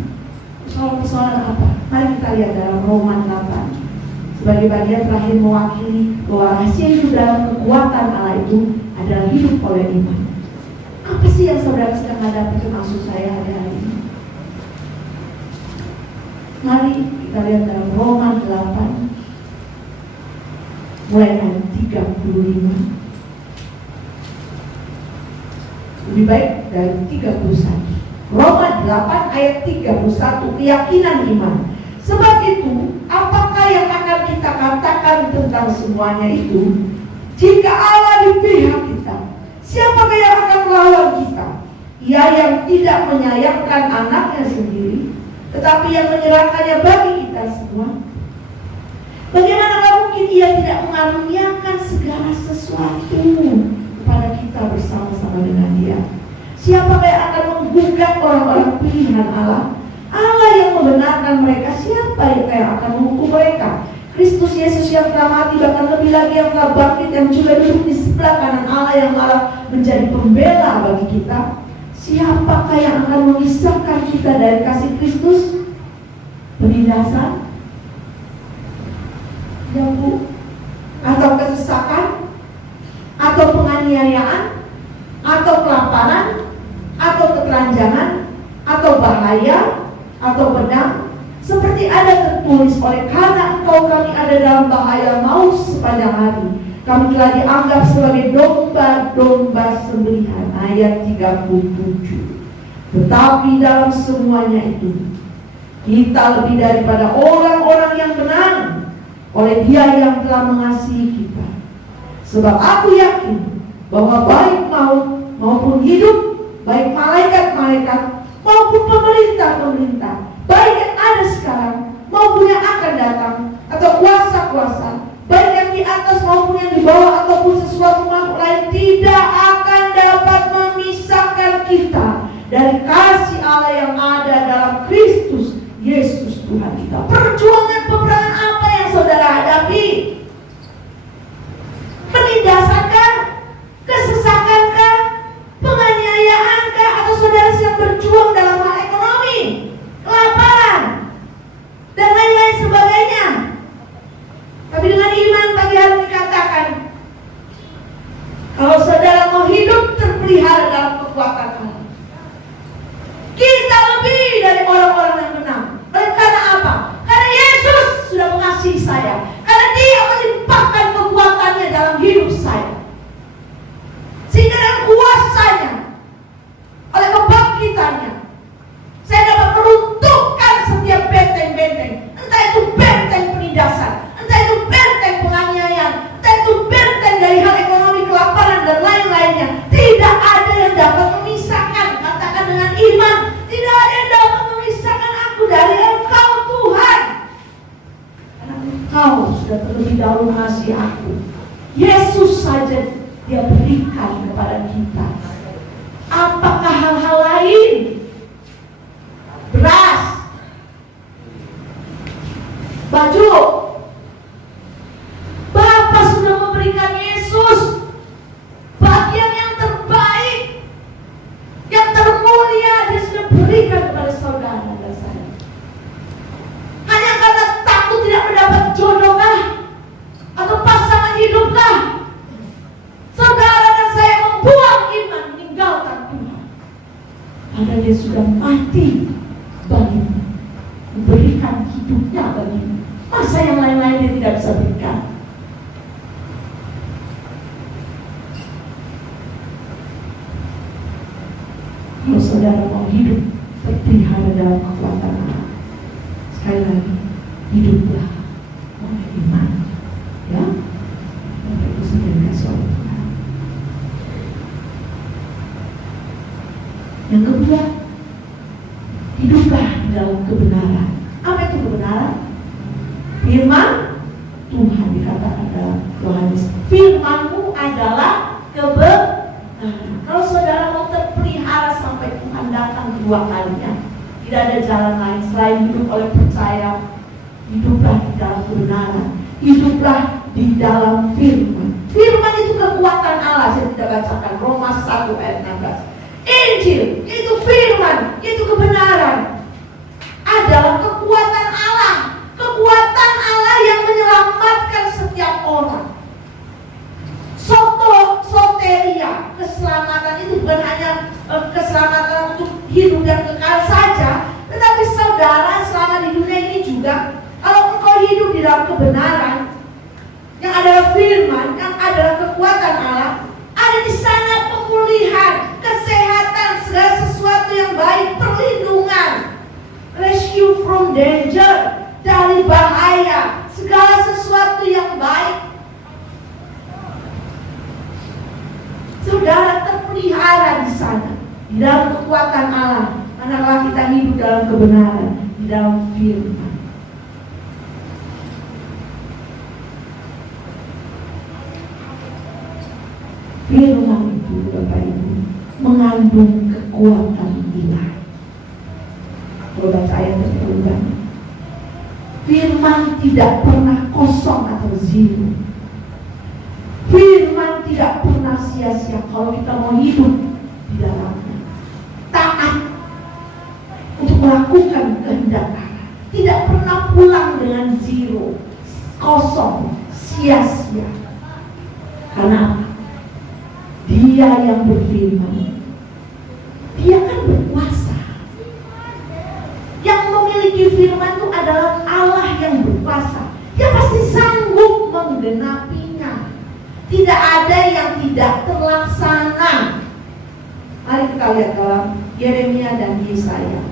persoalan-persoalan apa? Mari kita lihat dalam Roma 8. Sebagai bagian terakhir mewakili bahwa rahasia hidup dalam kekuatan Allah itu adalah hidup oleh iman. Apa sih yang saudara sedang hadapi, maksud saya hari-hari ini? Mari Kita lihat dalam Roma 8 mulai ayat 35. Lebih baik dari 31. Roma 8 ayat 31, keyakinan iman. Sebab itu, apakah yang akan kita katakan tentang semuanya itu? Jika Allah di pihak kita, siapakah yang akan melawan kita? Ia yang tidak menyayangkan anaknya sendiri, tetapi yang menyerahkannya bagi kita semua. Bagaimana mungkin ia tidak mengaruniakan segala sesuatu kepada kita bersama-sama dengan dia? Siapakah yang akan menggugat orang-orang pilihan Allah? Allah yang membenarkan mereka, siapa yang akan menghukum mereka? Kristus Yesus yang telah mati, bahkan lebih lagi yang telah bangkit, yang juga duduk di sebelah kanan Allah, yang malah menjadi pembela bagi kita. Siapakah yang akan memisahkan kita dari kasih Kristus? Penindasan? Ya Bu? Atau kesesakan? Atau penganiayaan? Atau kelaparan? Atau ketelanjangan? Atau bahaya? Atau pedang? Seperti ada tertulis, oleh karena engkau kami ada dalam bahaya maut sepanjang hari. Kami telah dianggap sebagai domba-domba sembelihan. Ayat 37. Tetapi dalam semuanya itu, kita lebih daripada orang-orang yang menang oleh Dia yang telah mengasihi kita. Sebab aku yakin bahwa baik maut maupun hidup, baik malaikat-malaikat maupun pemerintah-pemerintah, baik yang ada sekarang maupun yang akan datang, atau kuasa-kuasa, baik yang di atas maupun yang di bawah, ataupun sesuatu makhluk lain, tidak akan dapat memisahkan kita dari kasih Allah yang ada dalam Kristus Yesus Tuhan kita. Perjuangan peperangan apa yang saudara hadapi? Penindasankah? Kesesakankah? Penganiayaankah? Atau saudara sedang berjuang dalam hal ekonomi, kelaparan, dan lain-lain sebagainya? Tapi dengan iman pagi hari dikatakan, kalau saudara mau hidup terpelihara dalam kekuatan Allah, kita lebih dari orang-orang yang menang. Oleh karena apa? Karena Yesus sudah mengasihi saya. Karena Dia melimpahkan kekuatannya dalam hidup saya. Sehingga dengan kuasanya, oleh kebangkitannya, saya dapat meruntuhkan setiap benteng-benteng. Entah itu benteng penindasan, entah itu benteng penganiayaan, entah itu benteng dari hal ekonomi, kelaparan, dan lain-lainnya. Tidak ada yang dapat memisahkan. Katakan dengan iman, tidak ada yang dapat memisahkan aku dari Engkau Tuhan. Karena Engkau sudah terlebih dahulu mengasihi aku. Yesus saja Dia berikan kepada kita. Apakah hal-hal lain? Beras, baju. Bapa sudah memberikan Yesus bagian yang terbaik, yang termulia. Dia sudah berikan kepada saudara dan saya. Hanya karena takut tidak mendapat jodohkah? Atau pasangan hidupkah? Saudara dan saya membuang iman, meninggalkan Tuhan. Padahal Dia sudah mati bagimu, memberikan hidupnya bagimu. Masa yang lain-lain Dia tidak bisa berikan? Kalau saudara mau hidup terpelihara dalam kekuatan Allah, sekali lagi, hiduplah oleh iman. Ya, Bapak Ibu sudah dikasih oleh Tuhan. Yang kedua, hiduplah dalam kebenaran. Apa itu kebenaran? Firman Tuhan dikatakan dalam Yohanes, firman-Mu adalah kebenaran. Kalau saudara mau terpelihara sampai Tuhan datang kedua kalinya, tidak ada jalan lain selain hidup oleh percaya. Hiduplah di dalam kebenaran, hiduplah di dalam firman. Firman itu kekuatan Allah. Saya tidak bacakan Roma 1 ayat 16. Injil itu firman, itu kebenaran, adalah kekuatan Allah. Kekuatan Allah yang menyelamatkan setiap orang. Soteria, keselamatan itu bukan hanya keselamatan untuk hidup yang kekal saja, tetapi saudara selama di dunia ini juga dalam kebenaran, yang adalah firman, yang adalah kekuatan Allah, ada di sana pemulihan, kesehatan, segala sesuatu yang baik, perlindungan, rescue from danger, dari bahaya, segala sesuatu yang baik. Saudara terpelihara di sana, di dalam kekuatan Allah, manakala kita hidup dalam kebenaran, di dalam firman. Firman itu, Bapak Ibu, mengandung kekuatan ilahi. Kalau baca ayat tersebut, firman tidak pernah kosong atau zero. Firman tidak pernah sia-sia kalau kita mau hidup di dalamnya. Taat untuk melakukan kehendak Allah. Tidak pernah pulang dengan zero, kosong, sia-sia. Karena apa? Dia yang berfirman, dia kan berkuasa. Yang memiliki firman itu adalah Allah yang berkuasa. Dia pasti sanggup menggenapinya. Tidak ada yang tidak terlaksana. Mari kita lihat dalam Yeremia dan Yesaya.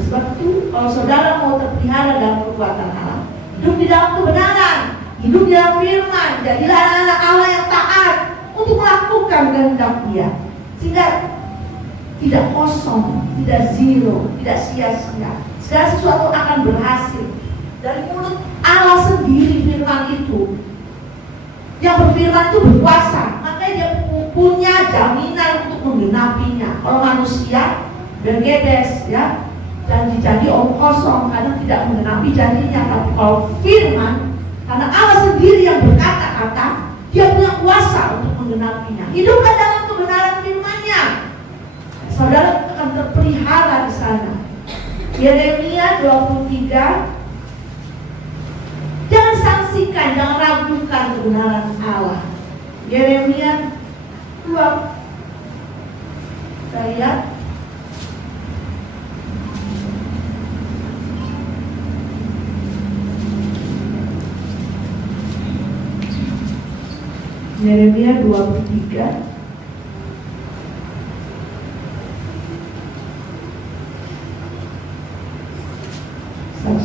Sebab itu kalau saudara mau terpelihara dalam kekuatan Allah, hidup di dalam kebenaran, hidup di dalam firman, jadilah anak-anak Allah yang taat untuk melakukan kehendak Dia, sehingga tidak kosong, tidak zero, tidak sia-sia. Segala sesuatu akan berhasil. Dari mulut Allah sendiri firman itu. Yang berfirman itu berkuasa, makanya dia punya jaminan untuk menggenapinya. Kalau manusia bergedes, ya, janji omong kosong, kadang tidak menggenapi janjinya. Tapi kalau firman, karena Allah sendiri yang berkata-kata, dia punya kuasa untuk menggenapinya. Hiduplah dalam kebenaran firman-Nya. Saudara akan terpelihara di sana. Yeremia 23. Jangan saksikan, jangan ragukan kebenaran Allah. Yeremia 2. Kita lihat. Yeremia 23.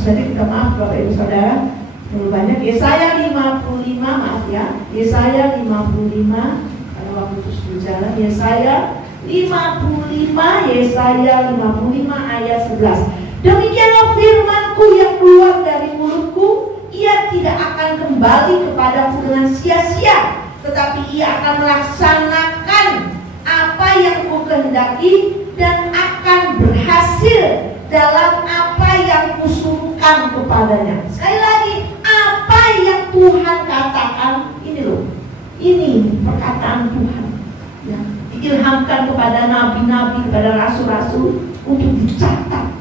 Jadi kita maaf Bapak Ibu Saudara, terlalu banyak. Yesaya 55, maaf ya, Yesaya 55, karena waktu terus berjalan. Yesaya 55, Yesaya 55 ayat 11. Demikianlah firmanku yang keluar dari mulutku, ia tidak akan kembali kepadaku dengan sia-sia, tetapi ia akan melaksanakan apa yang kukehendaki dan akan berhasil dalam apa yang kusuruhkan kepadanya. Sekali lagi, apa yang Tuhan katakan, ini loh, ini perkataan Tuhan, ya, diilhamkan kepada nabi-nabi, kepada rasul-rasul untuk dicatat.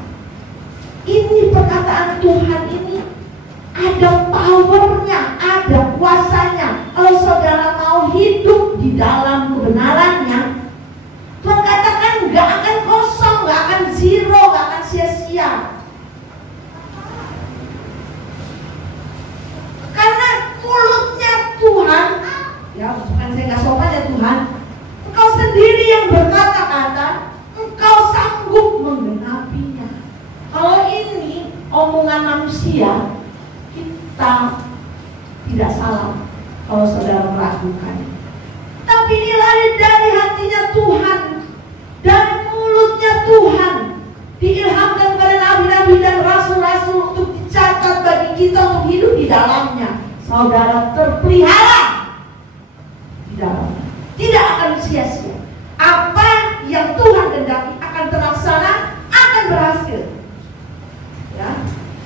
Ini perkataan Tuhan ini ada powernya, ada kuasanya. Kalau saudara mau hidup di dalam kebenarannya, Tuhan katakan gak akan kosong, gak akan zero, gak akan sia-sia. Karena mulutnya Tuhan, ya bukan saya gak sopan ya Tuhan, Engkau sendiri yang berkata-kata, Engkau sanggup menggenapinya. Kalau ini omongan manusia, kita tidak salah kalau saudara melakukan. Tapi nilai dari hatinya Tuhan, dari mulutnya Tuhan, diilhamkan kepada nabi-nabi dan rasul-rasul untuk dicatat bagi kita untuk hidup di dalamnya. Saudara terpelihara di dalamnya, tidak akan sia-sia. Apa yang Tuhan kehendaki akan terlaksana, akan berhasil. Ya,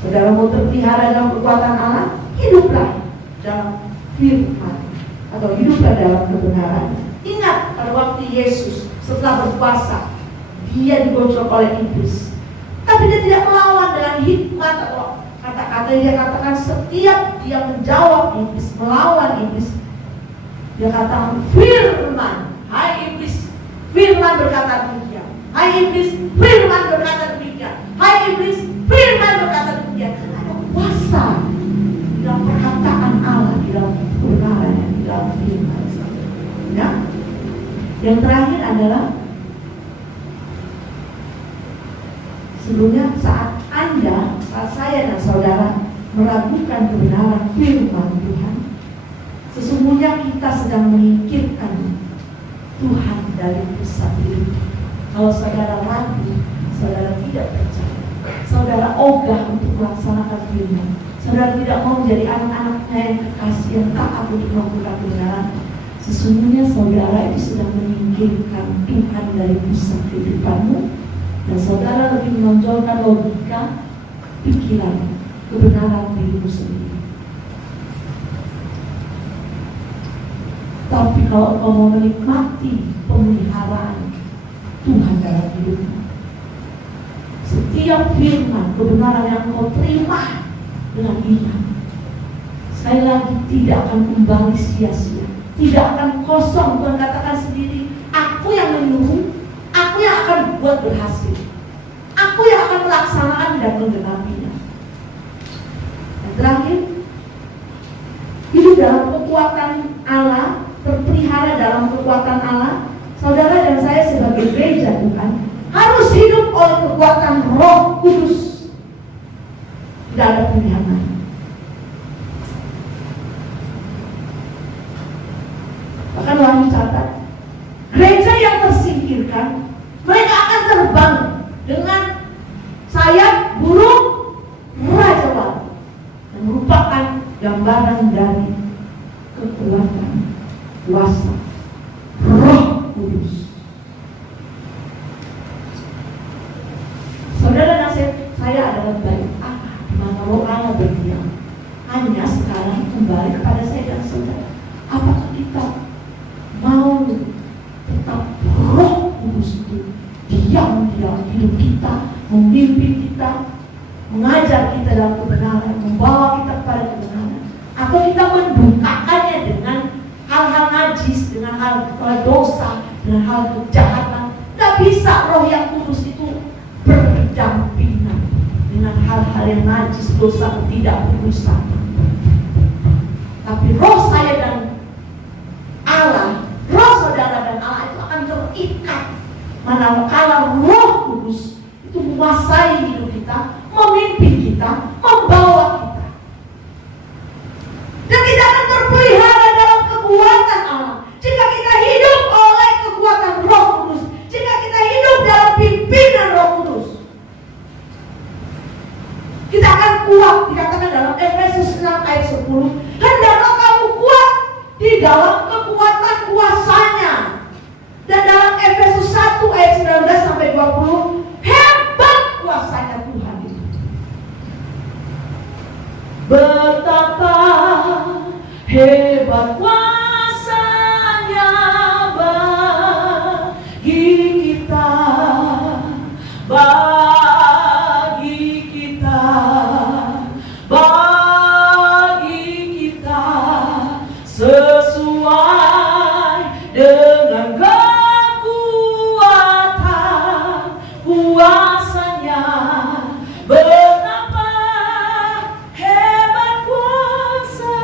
saudara mau terpelihara dalam kekuatan Allah, hiduplah dalam firman atau hiduplah dalam kebenaran. Ingat pada waktu Yesus setelah berpuasa, dia digojok oleh iblis, tapi dia tidak melawan dengan hikmat atau kata-kata. Dia katakan setiap dia menjawab iblis, melawan iblis, dia katakan firman, hai iblis, firman berkata demikian, hai iblis, firman berkata demikian, hai iblis, firman berkata demikian. Ada kuasa dalam Yang terakhir adalah sebelumnya saat saya dan saudara meragukan kebenaran firman Tuhan, sesungguhnya kita sedang menyingkirkan Tuhan dari pusat hidup. Kalau saudara ragu, saudara tidak percaya, saudara ogah untuk melaksanakan firman, saudara tidak mau menjadi anak-anaknya yang kekasih, yang taat untuk melakukan kebenaran, sesungguhnya saudara itu sedang menyingkirkan Tuhan dari pusat kehidupanmu, dan saudara lebih menonjolkan logika, pikiran, kebenaran dirimu sendiri. Tapi kalau kau mau menikmati pemeliharaan Tuhan dalam hidupmu, setiap firman kebenaran yang kau terima dengan iman, sekali lagi tidak akan kembali sia-sia, tidak akan kosong. Tuhan katakan sendiri, aku yang menyuruh, aku yang akan buat berhasil, aku yang akan melaksanakan dan menggenapinya. Yang terakhir, hidup dalam kekuatan Allah, terpelihara dalam kekuatan Allah. Saudara dan saya sebagai gereja Tuhan harus hidup oleh kekuatan Roh Kudus. Tidak ada pilihan lain. Bahkan Wahyu catat, gereja yang tersingkirkan, mereka akan terbang dengan sayap burung raja batu, yang merupakan gambaran dari kekuatan, kuasa Roh Kudus. Saudara dan saya adalah baik Allah di mana Roh Allah berdiam. Hanya sekarang kembali kepada saya dan saudara, apakah kita mau tetap Roh Kudus itu diam di dalam hidup kita, memimpin kita, mengajar kita dalam kebenaran, membawa kita kepada kebenaran, atau kita mendukakannya dengan hal-hal najis, dengan hal dosa, dengan hal kejahatan. Tidak bisa Roh yang kudus itu berdampingan dengan hal-hal yang najis, dosa, ketidakkudusan. Tapi roh saya dan Allah, roh saudara dan Allah itu akan terikat manakala Roh Kudus itu menguasai hidup kita, memimpin kita, membawa kita. Dan kita akan terpelihara dalam kekuatan Allah jika kita hidup oleh kekuatan Roh Kudus, jika kita hidup dalam pimpinan Roh Kudus. Kita akan kuat, dikatakan dalam Efesus 6 ayat 10, hendaklah kamu kuat di dalam kekuatan kuasanya. Dan dalam Efesus 1 ayat 19 sampai 20, hebat kuasanya Tuhan itu. Betapa hebat kuasanya bagi kita, sesuai dengan kekuatan kuasanya. Betapa hebat kuasa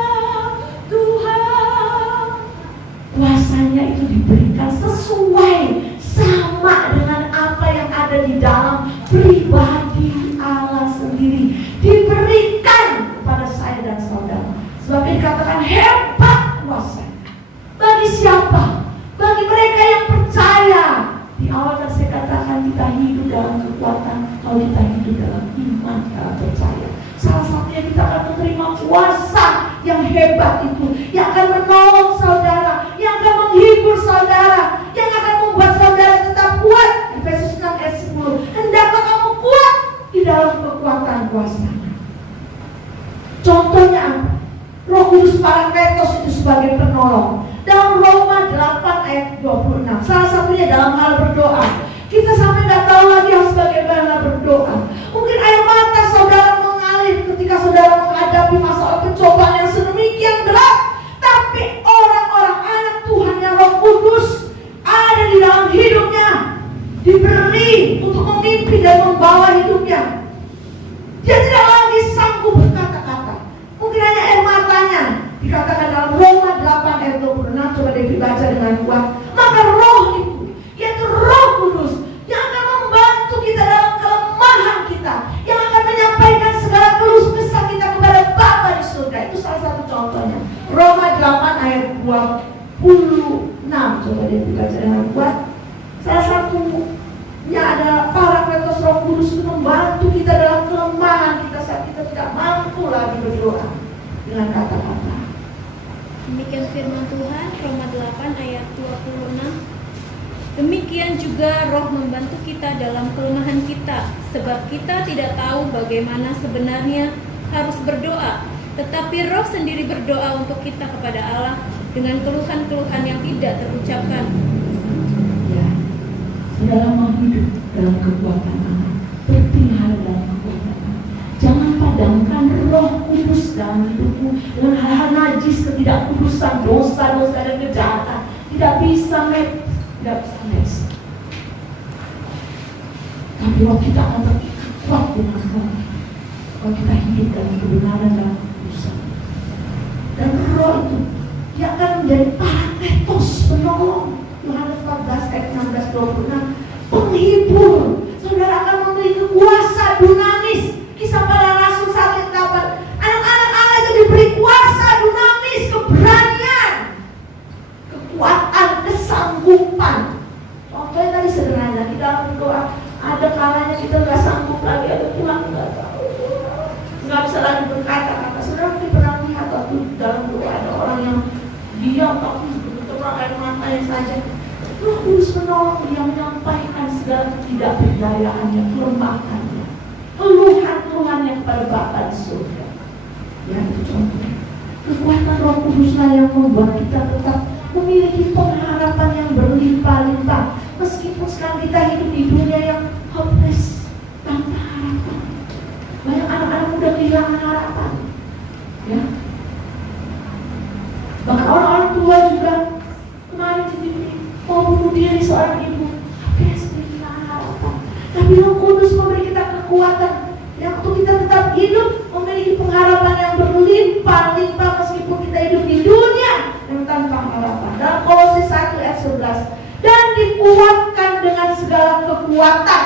Tuhan. Kuasanya itu diberikan sesuai, sama dengan apa yang ada di dalam pribadi Allah sendiri, diberikan kepada saya dan saudara. Sebab dikatakan hebat kuasanya. Bagi siapa? Bagi mereka yang percaya. Di awal kan saya katakan kita hidup dalam kekuatan kalau kita hidup dalam iman, dalam percaya. Salah satunya kita akan menerima kuasa yang hebat itu, yang akan menolong saudara, yang akan menghibur saudara, yang akan membuat saudara tetap kuat. Efesus 6 ayat 10, hendaklah kamu kuat di dalam kekuatan kuasanya. Contohnya apa? Roh Kudus Parakletos itu sebagai penolong. Dalam Roma 8 ayat 26, salah satunya dalam hal berdoa. Kita sampai gak tahu lagi harus bagaimana berdoa. Mungkin air mata saudara mengalir ketika saudara menghadapi masalah pencobaan yang sedemikian berat. Tapi orang-orang anak Tuhan yang Roh Kudus ada di dalam hidupnya, diberi untuk memimpin dan membawa hidupnya. Dia tidak lagi sanggup berkata-kata, mungkin hanya air matanya. Dikatakan dalam Roma 8 ayat 26, coba dibaca dengan kuat. Maka rohnya 26. Coba dia baca dengan kuat. Salah satunya ada Parakletos Roh Kudus itu membantu kita dalam kelemahan kita saat kita tidak mampu lagi berdoa dengan kata-kata. Demikian firman Tuhan, Roma 8 ayat 26. Demikian juga Roh membantu kita dalam kelemahan kita, sebab kita tidak tahu bagaimana sebenarnya harus berdoa, tetapi Roh sendiri berdoa untuk kita kepada Allah dengan keluhan-keluhan yang tidak terucapkan. Ya, saudara mau hidup dalam kekuatan Allah, berpihak dalam kekuatan Allah. Jangan padamkan Roh Kudus dalam hidupmu dengan hal-hal najis, ketidakkudusan, dosa-dosa dan kejahatan. Tidak bisa, tidak bisa. Tapi Roh kita akan terikat kuat dengan Roh kalau kita hidup dalam kebenaran dan kekudusan. Dan Roh itu dia akan menjadi Parakletos, penolong. Yohanes 14 ayat 16-26, penghibur. Saudara akan memiliki kuasa dunamis. Kisah Para Rasul 1 ayat 8. Anak-anak Allah itu diberi kuasa dunamis, keberanian, kekuatan, kesanggupan. Contohnya tadi sederhana, kita berdoa, ada kalanya kita nggak sanggup lagi, ada Tuhan nggak tahu, nggak bisa lagi berkata-kata. Saudara mungkin pernah lihat waktu dalam doa ada orang yang diam tapi bergerak air matanya saja. Roh Kudus menolong dia menyampaikan segala ketidakberdayaannya, kelemahannya, keluhan-keluhannya kepada Bapa di surga. Ya, itu contohnya. Kekuatan Roh Kuduslah yang membuat kita tetap memiliki pengharapan yang berlimpah-limpah. Meskipun sekarang kita hidup di dunia yang hopeless, tanpa harapan. Banyak anak-anak muda kehilangan harapan. Ya. Bahkan orang-orang tua juga kemarin di TV mau bunuh diri seorang ibu. Apa yang kehilangan harapan? Tapi Roh Kudus memberi kita kekuatan yang untuk kita tetap hidup, memiliki pengharapan yang berlimpah-limpah meskipun kita hidup di dunia yang tanpa harapan. Dalam Kolose 1 ayat 11. Dan dikuatkan dengan segala kekuatan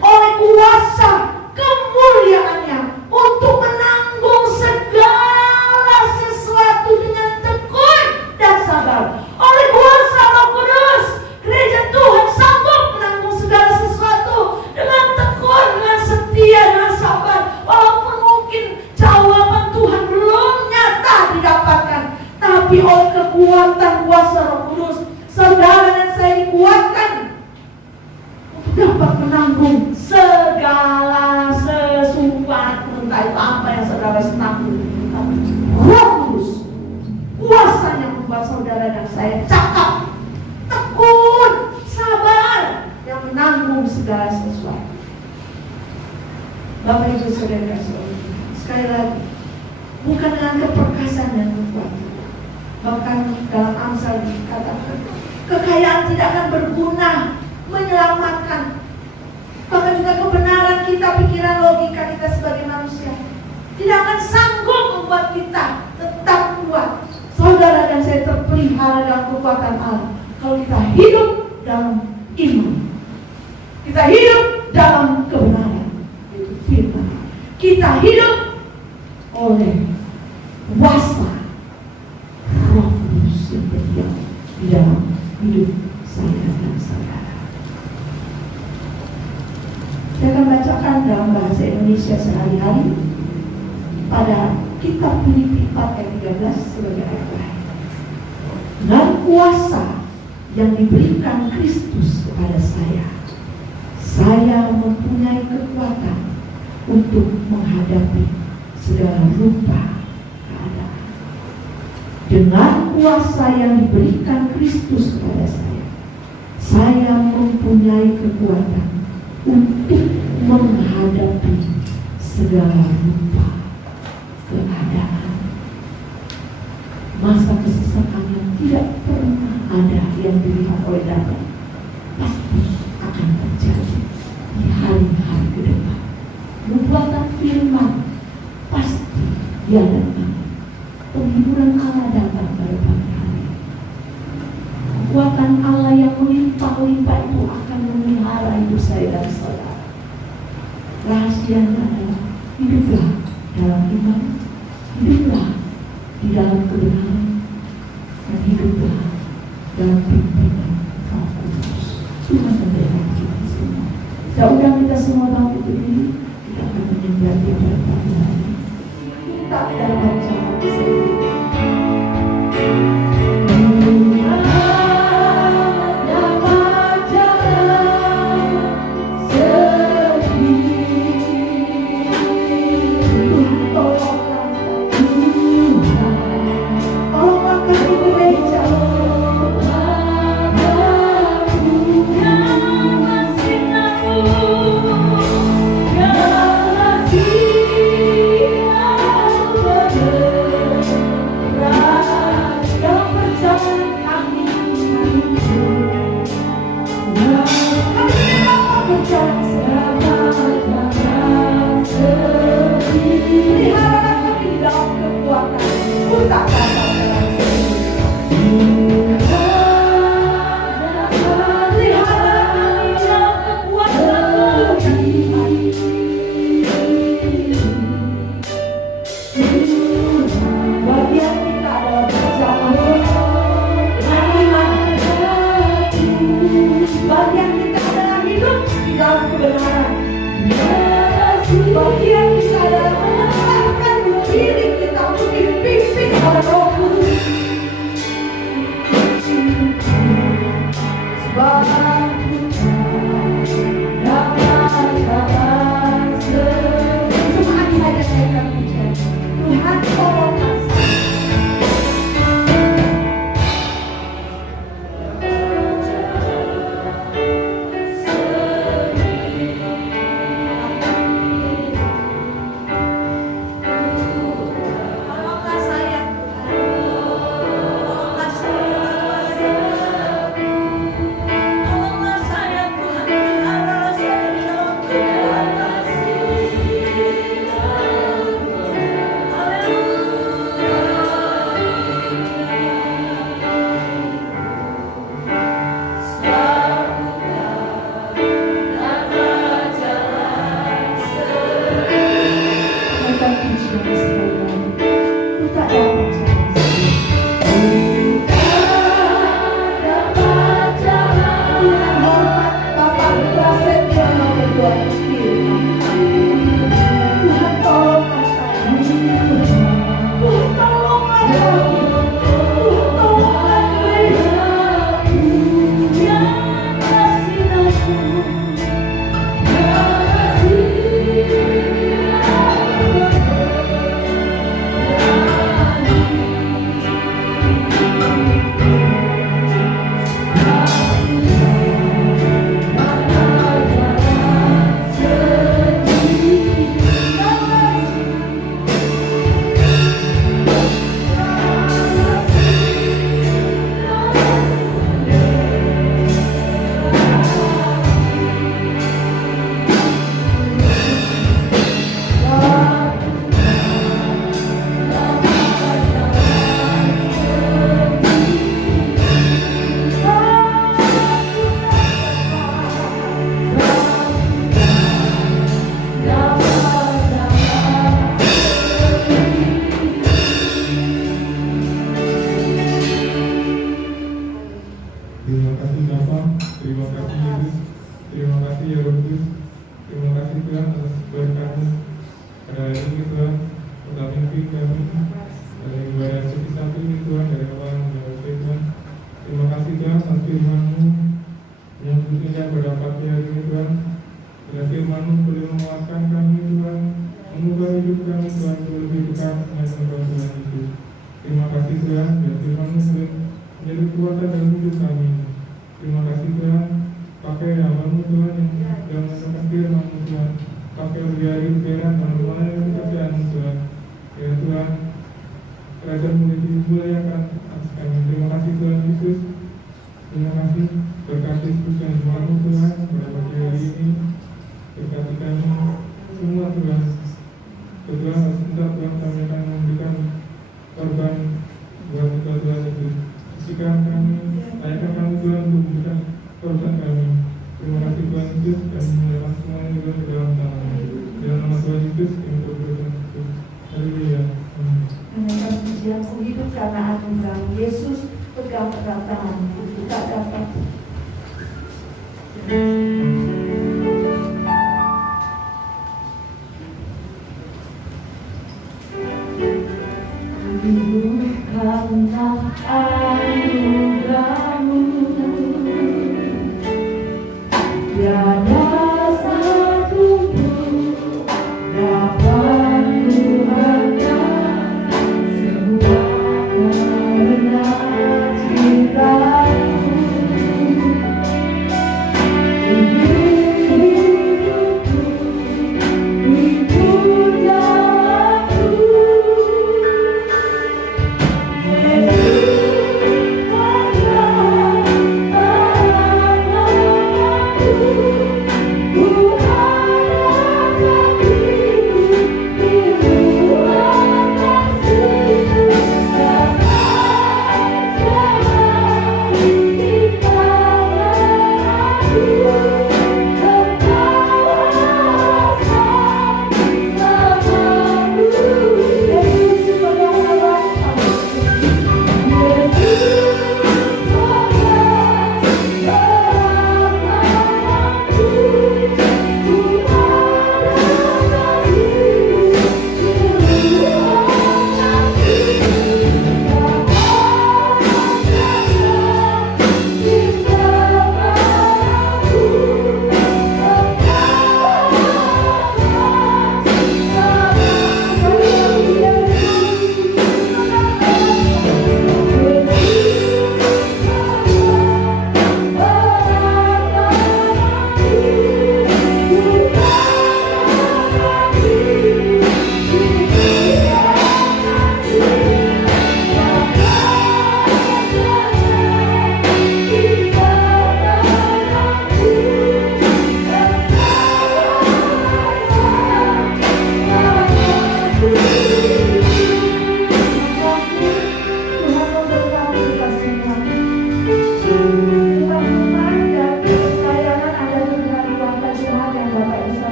oleh kuasa kemuliaannya untuk menanggung segala sesuatu dengan tekun dan sabar. Oleh kuasa Roh Kudus, gereja Tuhan sanggup menanggung segala sesuatu dengan tekun, dengan setia, dengan sabar. Walaupun mungkin jawaban Tuhan belum nyata didapatkan, tapi oleh kekuatan kuasa Roh Kudus, saudara dan saya dikuatkan untuk dapat menanggung segala sesuatu. Entah itu apa yang saudara takut, tapi Roh Kudus kuasanya membuat saudara dan saya cakap, tekun, sabar, yang menanggung segala sesuatu. Bapak Ibu Saudara sekali lagi, bukan dengan keperkasaan dan kekuatan. Bahkan dalam Amsal dikatakan, kekayaan tidak akan berguna menyelamatkan. Bahkan juga kebenaran kita, pikiran logika kita sebagai manusia tidak akan sanggup membuat kita tetap kuat. Saudara dan saya terpelihara dalam kekuatan Allah kalau kita hidup dalam iman, kita hidup dalam kebenaran, itu firman. Kita hidup oleh kuasa Roh Kudus yang berdiam di dalam hidup saya dan saudara. Saya akan bacakan dalam bahasa Indonesia sehari-hari pada kitab Filipi 4 ayat 13 sebagai ayat lain. Dengan kuasa yang diberikan Kristus kepada saya mempunyai kekuatan untuk menghadapi segala rupa keadaan. Dengan kuasa yang diberikan Kristus kepada saya mempunyai kekuatan untuk menghadapi segala rupa keadaan. Masa kesesakan yang tidak pernah ada yang dilihat oleh David pasti akan terjadi di hari-hari ke depan. Nubuatan firman pasti dia datang. Penghiburan Allah datang pada pagi hari. Kekuatan Allah yang melimpah-limpah itu akan memelihara hidup saya dan saudara. Rahasianya adalah hiduplah dalam iman, hiduplah di dalam kebenaran, dan hidup hidup karena anugerah-Mu. Tiada satu pun dapat menghargai semua karena cinta-Mu. Hidupku dipujaku,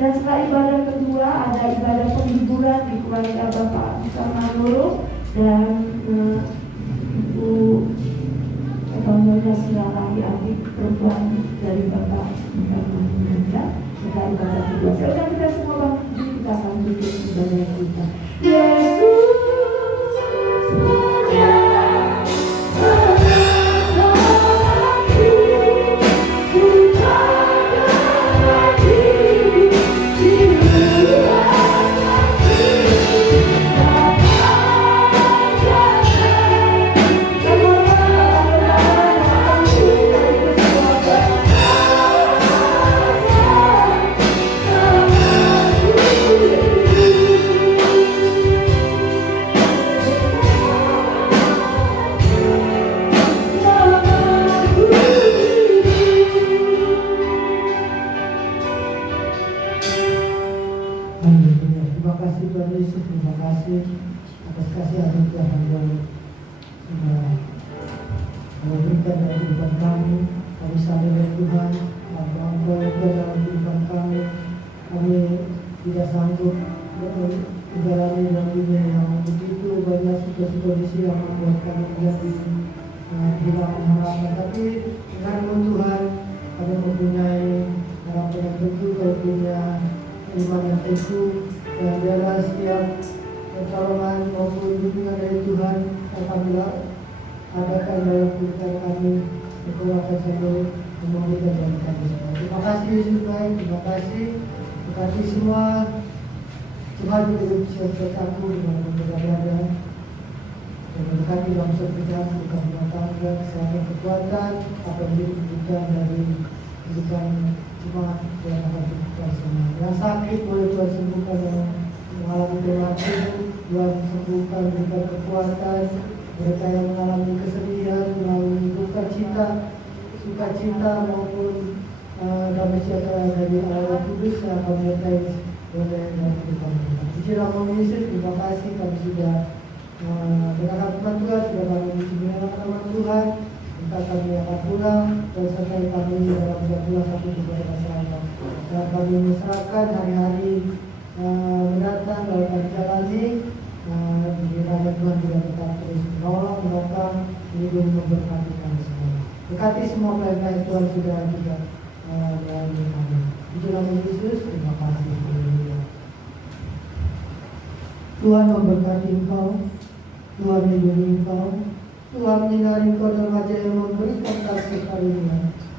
dan setelah ibadah kedua ada ibadah penghiburan di keluarga Bapak bersama Nurul dan Ibu Evangelia Silalahi, adik perempuan dari Bapak Muda. Setelah ibadah kedua, sekarang kita semua bangkit, kita akan bikin ibadah kita. Yesus Terima kasih Tuhan Yesus, terima kasih atas kasih anugerah yang sudah memberikan dalam kehidupan kami. Kami sadar ya Tuhan, apa-apa dalam kehidupan kami, kami tidak sanggup menjalani dalam dunia yang begitu banyak situasi yang membuat kami menjadi kehilangan harapan. Tapi dengan Tuhan, kami mempunyai harapan yang tentu, kami punya iman yang teguh, dan biarlah setiap pertolongan maupun dukungan dari Tuhan yang kami adakan dalam kehidupan kami, Engkau akan selalu memberikan bagi kami semua. Terima kasih Yesus Tuhan, terima kasih semua. Tuhan juga siap aku dengan berada dan berkati dalam pekerjaan, bukan rumah tangga, kesehatan, kekuatan, apa yang diberikan dari kehidupan jemaat yang akan kita semua. Yang sakit boleh Tuhan sembuhkan, yang mengalami kematian Tuhan sembuhkan, berikan kekuatan. Mereka yang mengalami kesedihan, mengalami sukacita maupun damai sejahtera dari Allah Kudus yang akan menyertai oleh dalam kehidupan kita. Di dalam Yesus, terima kasih kami sudah mendengarkan firman Tuhan, sudah kami mendengarkan firman Tuhan. Entah kami akan pulang dan sertai kami dalam pulang satu kepada masyarakat. Dan kami menyerahkan hari-hari mendatang dalam kami jalani. Di dalam Tuhan juga tetap terus menolong, menopang, hidup memberkati kami semua. Berkati semua pelayan Tuhan sudah juga melalui kami. Di dalam Yesus, terima kasih. Tuhan memberkati engkau, Tuhan melindungi engkau, Tuhan menyinari engkau dalam wajah yang memberikan kasih karunia.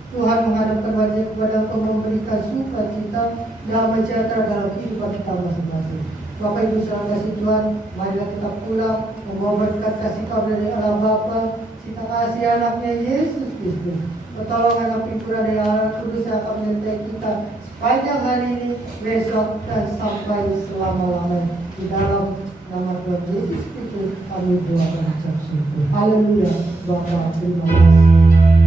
Tuhan menghadapkan wajah kepada engkau, memberikan sukacita, damai sejahtera dalam kehidupan kita masing-masing. Bapak Ibu saudara kasih Tuhan, marilah kita pulang membawa berkat kasih karunia dari Allah Bapa, cinta kasih anaknya Yesus Kristus, pertolongan dan pimpinan dari Allah Kudus yang akan menyertai kita sepanjang hari ini, besok, dan sampai selama-lamanya. Di dalam nama Tuhan Yesus Kristus kami doakan ucap syukur. Haleluya. Bapa, terima kasih.